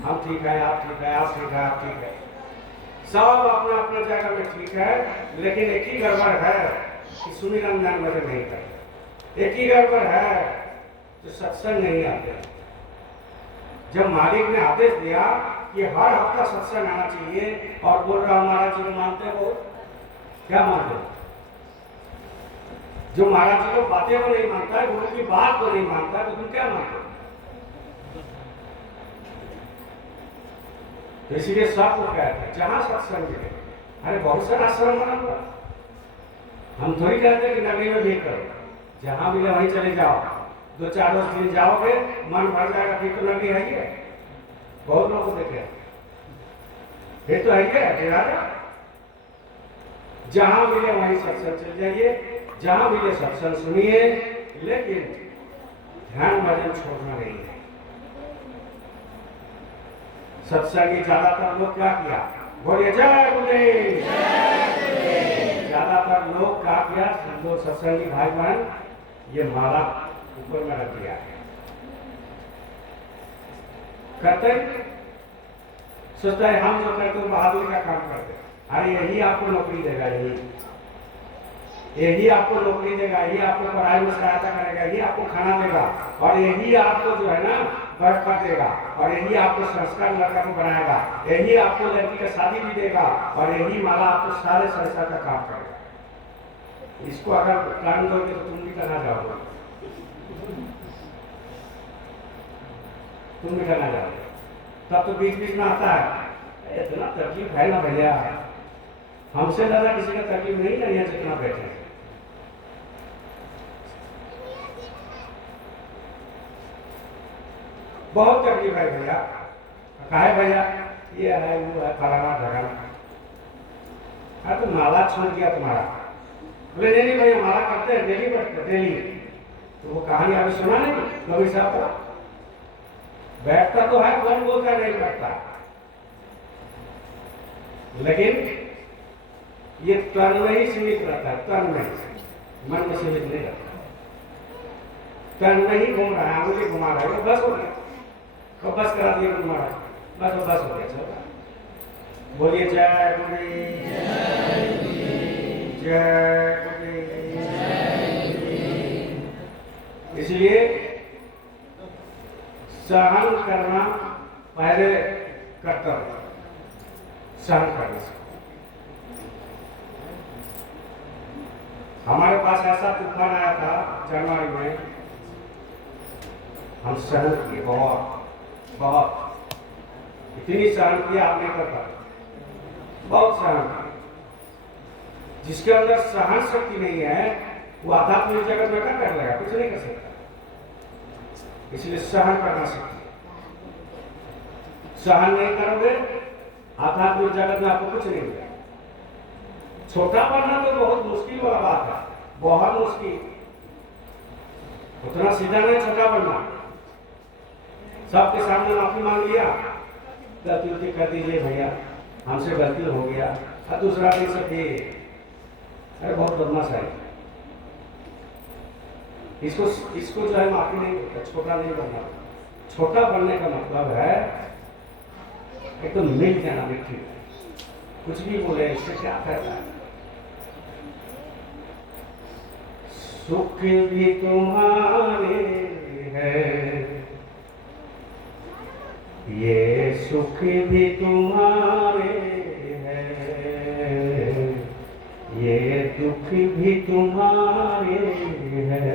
हम ठीक है, आप ठीक है, आप ठीक है, आप ठीक है, सब अपना अपना जगह में ठीक है। लेकिन एक ही गड़बड़ है कि सुमिरन ध्यान भजन नहीं करते। एक ही गड़बड़ है जो सत्संग नहीं आते। जब मालिक ने आदेश दिया कि हर हफ्ता सत्संग आना चाहिए और बोल रहा महाराज जी को मानते हो, क्या मानते हो? जो महाराज जी को बातें को नहीं मानता है, गुरु की बात को नहीं मानता है, तो तुम क्या मानते हो? तो इसीलिए सबको कहते हैं जहां सत्संग मिले। अरे बहुत सारा आश्रम बना हुआ, हम थोड़ी कहते हैं कि नगरी में भी करो, जहां मिले वहीं चले जाओ। 2-4 दिन जाओगे मन भर जाएगा, फिर तो नगरी है ही। बहुत लोग को देखे फिर तो है ही। जहां मिले वहीं सत्संग चल जाइए, जहां मिले सत्संग सुनिए, लेकिन ध्यान भजन छोड़ना नहीं है। सत्संगी ज्यादातर लोग क्या किया? बोलिए जय गुरुदेव। ज्यादातर लोग क्या किया? जो सत्संगी भाई बहन ये माला ऊपर में रख दिया करते, सोचता है हम जो करते बहादुरी का काम करते। अरे यही आपको नौकरी देगा, यही आपको नौकरी देगा, यही आपको पढ़ाई में सहायता करेगा, यही आपको खाना देगा, और यही आपको जो है ना वर्क कर देगा, और यही आपको संस्कार लड़का को बनाएगा, यही आपको लड़की का शादी भी देगा, और यही माला आपको सारे संसार का काम करेगा। इसको अगर प्लान दोगे तो तुम भी करना जाओगे, तुम भी करना जाओगे। तब तो बीच बीच में आता है इतना तकलीफ है ना भैया, हमसे ज्यादा किसी का तकलीफ नहीं ना यहाँ जितना बैठे। बहुत तकलीफ है भैया। कहे भैया ये है वो है फलाना ढगाना। अरे तो माला छोड़ दिया तुम्हारा। बोले नहीं भैया माला करते हैं डेली, बैठते डेली। तो वो कहानी अभी सुना नहीं कभी साहब का? बैठता तो है, कौन बोलता नहीं बैठता, लेकिन ये तन में ही सीमित रहता है। तन में, मन में सीमित नहीं रहता। तन में ही घूम रहा है, आंगुली घुमा रहा है, बस हो गया। तो बस करा दिया गुरु महाराज, बस बस हो गया। चलो बोलिए जय गुरुदेव, जय गुरुदेव। इसलिए सहन करना पहले कर्तव्य, सहन करना से। हमारे पास ऐसा तूफान आया था जनवरी में, हम सहन किए बहुत बहुत, इतनी सहन किया आप नहीं कर पाते, बहुत सहन किया। जिसके अंदर सहन शक्ति नहीं है वो आध्यात्मिक जगत में क्या कर लेगा? कुछ नहीं कर सकता। इसलिए सहन करना सीखिए। सहन नहीं करोगे आध्यात्मिक जगत में आपको कुछ नहीं मिलेगा। छोटा बनना तो बहुत मुश्किल वाला बात है, बहुत मुश्किल। उतना सीधा नहीं छोटा बनना। सबके सामने माफी मांग लिया, गलती कर दीजिए भैया, हमसे गलती हो गया, और दूसरा दिन से फिर अरे बहुत बदमाश है, इसको जो है माफी नहीं करता, छोटा नहीं बनना। छोटा बनने का मतलब है एक तो मिल जाना मिट्टी, कुछ भी बोले इससे क्या करता है। सुख भी तुम्हारे है, ये सुख भी तुम्हारे है, ये दुख भी तुम्हारे है,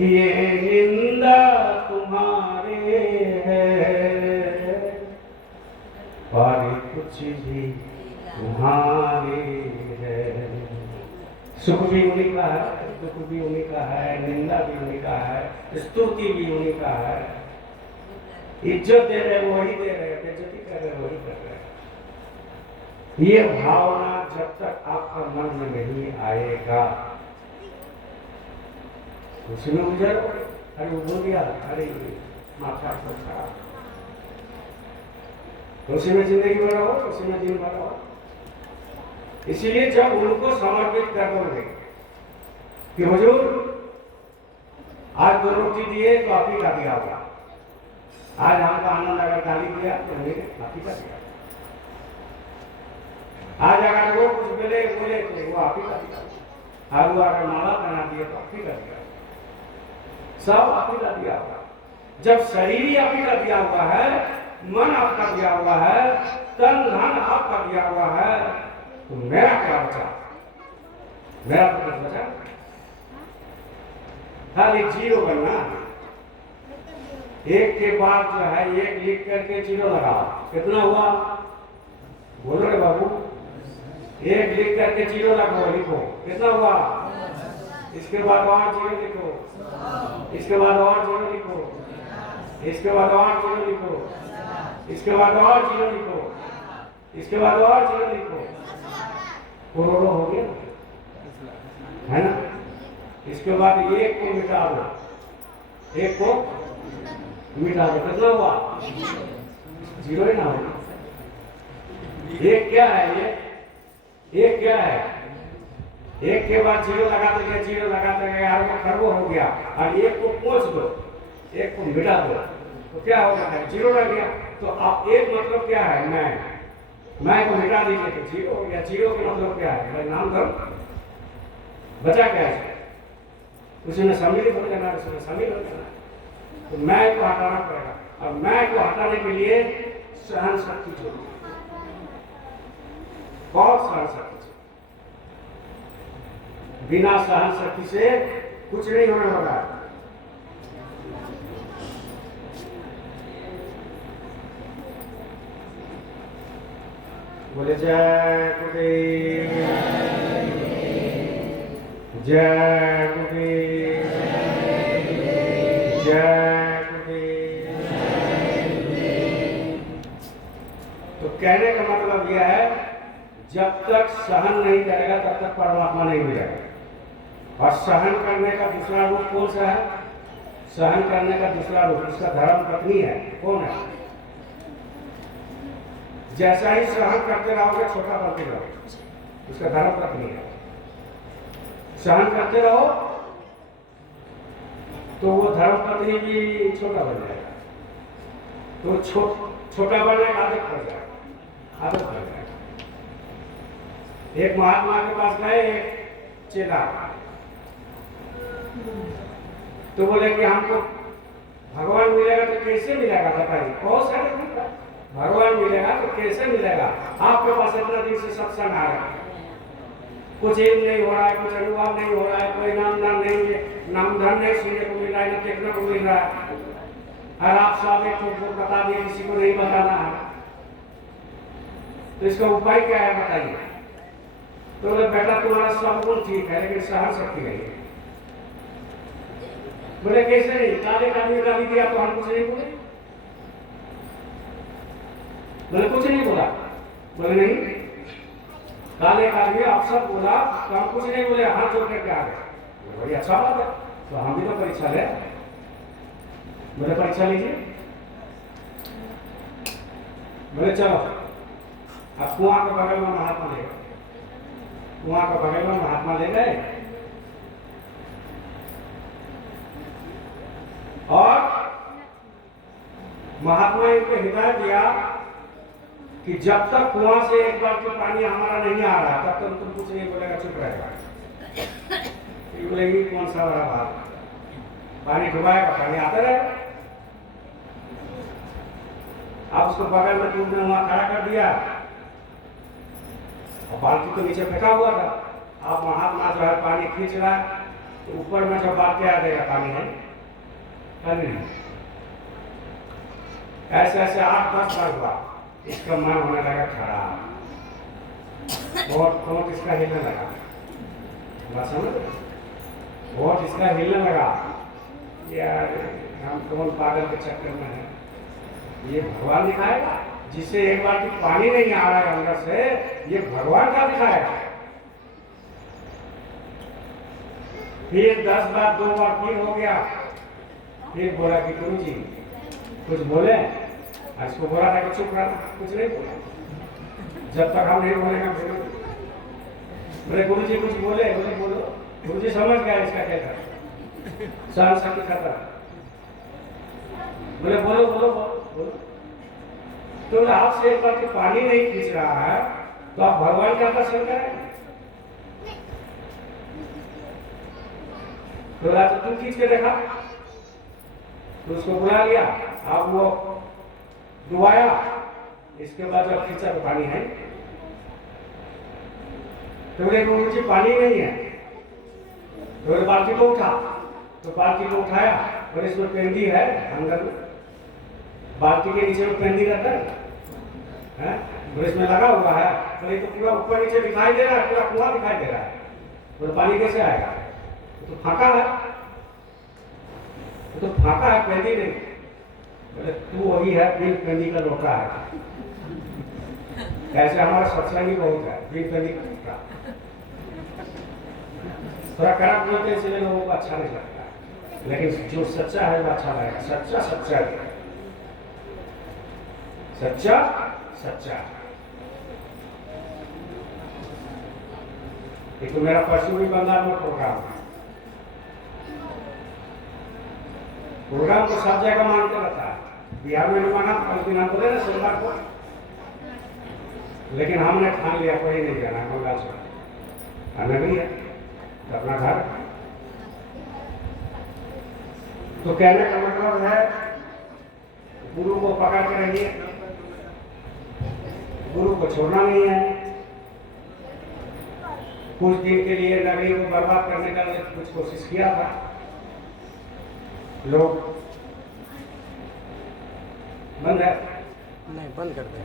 ये निंदा तुम्हारे है, पर कुछ भी तुम्हारे है। सुख भी उन्हीं का है, दुख भी उन्हीं का है, निंदा भी उन्हीं का है, स्तुति भी उन्हीं का है। इज्जत दे रहे वही दे रहे, बेइज्जती कर रहे वही कर रहे। ये भावना जब तक आपका मन में नहीं आएगा, उसमें उजर, अरे वो बोल दिया, अरे माथा खराब, उसी में जिंदगी भरा हो, उसी में दिन भरा हो। इसीलिए जब उनको समर्पित कर दोगे कि हुजूर आज 2 रोटी दिए तो आप ही का दिया होगा, आज हमको आनंद अगर गाली दिया तो हमें आप ही का दिया, आज अगर वो कुछ बोले तो वो आप ही का दिया, और वो अगर माला बना दिए तो आप ही का दिया, सब आप ही का दिया होगा। जब शरीर ही आप ही का दिया हुआ है, मन आपका दिया हुआ है, तन धन आपका दिया हुआ है, तो मेरा क्या बचा? मेरा तो कुछ बचा? खाली जीरो बनना। एक के बाद जो है एक लिख करके जीरो लगाओ, कितना हुआ? बोलो रे बाबू, एक लिख करके जीरो लगाओ, लिखो कितना हुआ? इसके बाद और जीरो लिखो, इसके बाद और जीरो लिखो, इसके बाद और जीरो लिखो, इसके बाद और जीरो लिखो, इसके बाद और जीरो लिखो। करोड़ों हो गया है ना? इसके बाद एक को मिटा दो, एक को मिटा दो, कितना हुआ? जीरो ही ना होगा। एक क्या है? ये एक क्या है? एक के बाद जीरो लगाते गए, जीरो लगाते गए, और वो खरबों हो गया, और एक को पोंछ दो, एक को मिटा दो, तो क्या होगा? जीरो रह गया। तो आप एक मतलब क्या है? मैं को मिटा दीजिए तो जीरो हो गया। जीरो का मतलब क्या है? भाई नाम धर्म बचा क्या है? उसमें शामिल हो जाना, उसमें शामिल हो जाना। तो मैं को हटाना पड़ेगा, और मैं को हटाने के लिए सहन शक्ति चाहिए, बहुत सहन शक्ति चाहिए। बिना सहन शक्ति से कुछ नहीं होने वाला है। बोले जय गुरुदेव, जय गुरुदेव, जय गुरुदेव। तो कहने का मतलब यह है, जब तक सहन नहीं करेगा तब तक परमात्मा नहीं मिलेगा। और सहन करने का दूसरा रूप कौन सा है? सहन करने का दूसरा रूप इसका धर्म पत्नी है। कौन है? जैसा ही सहन करते रहोगे छोटा बनते रहोगे, उसका धर्म पत्नी है। सहन करते रहो तो वो धर्म पत्नी भी छोटा बन जाएगा, तो छोटा बनने का आदत पड़ जाएगा, आदत पड़ जाएगा। एक महात्मा के पास गए, एक चेला, तो बोले कि हमको भगवान मिलेगा तो कैसे मिलेगा बताइए। बहुत सारे भगवान मिलेगा तो कैसे मिलेगा? आपके पास इतना दिन से सत्संग आ रहा है, कुछ एक नहीं हो रहा है, कुछ अनुभव नहीं हो रहा है, कोई नाम धन नहीं सुनने को मिल रहा है, न देखने को मिल रहा है, और आप सब एक को बता दिए, किसी को नहीं बताना है, तो इसका उपाय क्या है बताइए? तो बोले बेटा तुम्हारा सब गुण ठीक है लेकिन सहन शक्ति नहीं है। बोले कैसे नहीं? काले का आदमी गाली दिया तो हम कुछ नहीं बोले? बोले कुछ नहीं बोला। बोले नहीं, काले का आदमी अफसर बोला तो हम कुछ नहीं बोले, हाथ जोड़ करके आ गए। बड़ी अच्छा बात है, तो हम भी तो परीक्षा ले। बोले परीक्षा लीजिए। बोले चलो अब कुआं के बगल में महात्मा ले गए। कुआं के बगल में महात्मा ले गए और महात्मा इनको हिदायत दिया कि जब तक कुआं से एक बार तो पानी हमारा नहीं आ रहा तब तक तुम कुछ नहीं बोलेगा, चुप रहेगा। बोलेगी कौन सा बड़ा बात, पानी डुबाएगा पानी आता रहेगा। आप उसको बगल में तुमने वहां खड़ा कर दिया और बाल्टी तो नीचे फेंका हुआ था। आप महात्मा जो है पानी खींच रहा है तो ऊपर में जब बाल्टी आ जाएगा पानी है नहीं। ऐसे ऐसे 8-10 बार हुआ, इसका मन होने लगा खराब, बहुत इसका हिलने लगा। बहुत इसका हिलने लगा। यार हम कौन पागल के चक्कर में है, ये भगवान दिखाएगा जिससे एक बार भी पानी नहीं आ रहा है अंदर से, ये भगवान का दिखाएगा। फिर 10 बार 2 बार फिर हो गया। फिर बोला कि गुरु जी कुछ बोले। इसको बोला था कि चुप रहना, कुछ नहीं बोला। जब तक हम नहीं बोलेंगे बोले गुरु जी कुछ बोले। बोले बोलो। गुरु जी समझ गया इसका क्या था, सहन शक्ति खत्म। बोले बोलो बोलो बोलो। तो आपसे एक बार कि पानी नहीं खींच रहा है तो आप भगवान का दर्शन करें। तो रात तू खींच के देखा, तो उसको बुला लिया। अब वो डुबाया, इसके बाद जब खींचा तो पानी है। तो बोले मुझे पानी नहीं है। तो बाल्टी को उठा, तो बाल्टी को उठाया और इसमें पेंदी है अंदर में, बाल्टी के नीचे में पेंदी रहता है और इसमें लगा हुआ है। तो ये तो पूरा ऊपर नीचे दिखाई दे रहा है, पूरा कुआं दिखाई दे रहा है। तो पानी कैसे आएगा? तो फाका है, तो फाका है, पेंदी नहीं। बोले तू वही है, बिन पेंदी का लोटा है। ऐसे हमारा सत्संगी बहुत है, बिन पेंदी का लोटा। थोड़ा खराब बोलते इसलिए लोगों को अच्छा नहीं लगता, लेकिन जो सच्चा है वो अच्छा लगेगा। सच्चा सच्चा है, सच्चा सच्चा। एक तो मेरा परसों भी बंगाल में प्रोग्राम तो सब जगह मानते रहता है। बिहार में नहीं माना, कल नाम बोले ना सोमवार को, लेकिन हमने ठान लिया कोई नहीं जाना बंगाल से। आना नहीं है तो अपना घर। तो कहने का मतलब है गुरु को पकड़ के रहिए, गुरु को छोड़ना नहीं है। कुछ दिन के लिए नगरी को बर्बाद करने का कुछ कोशिश किया था लोग। बंद है? नहीं, बंद कर दे।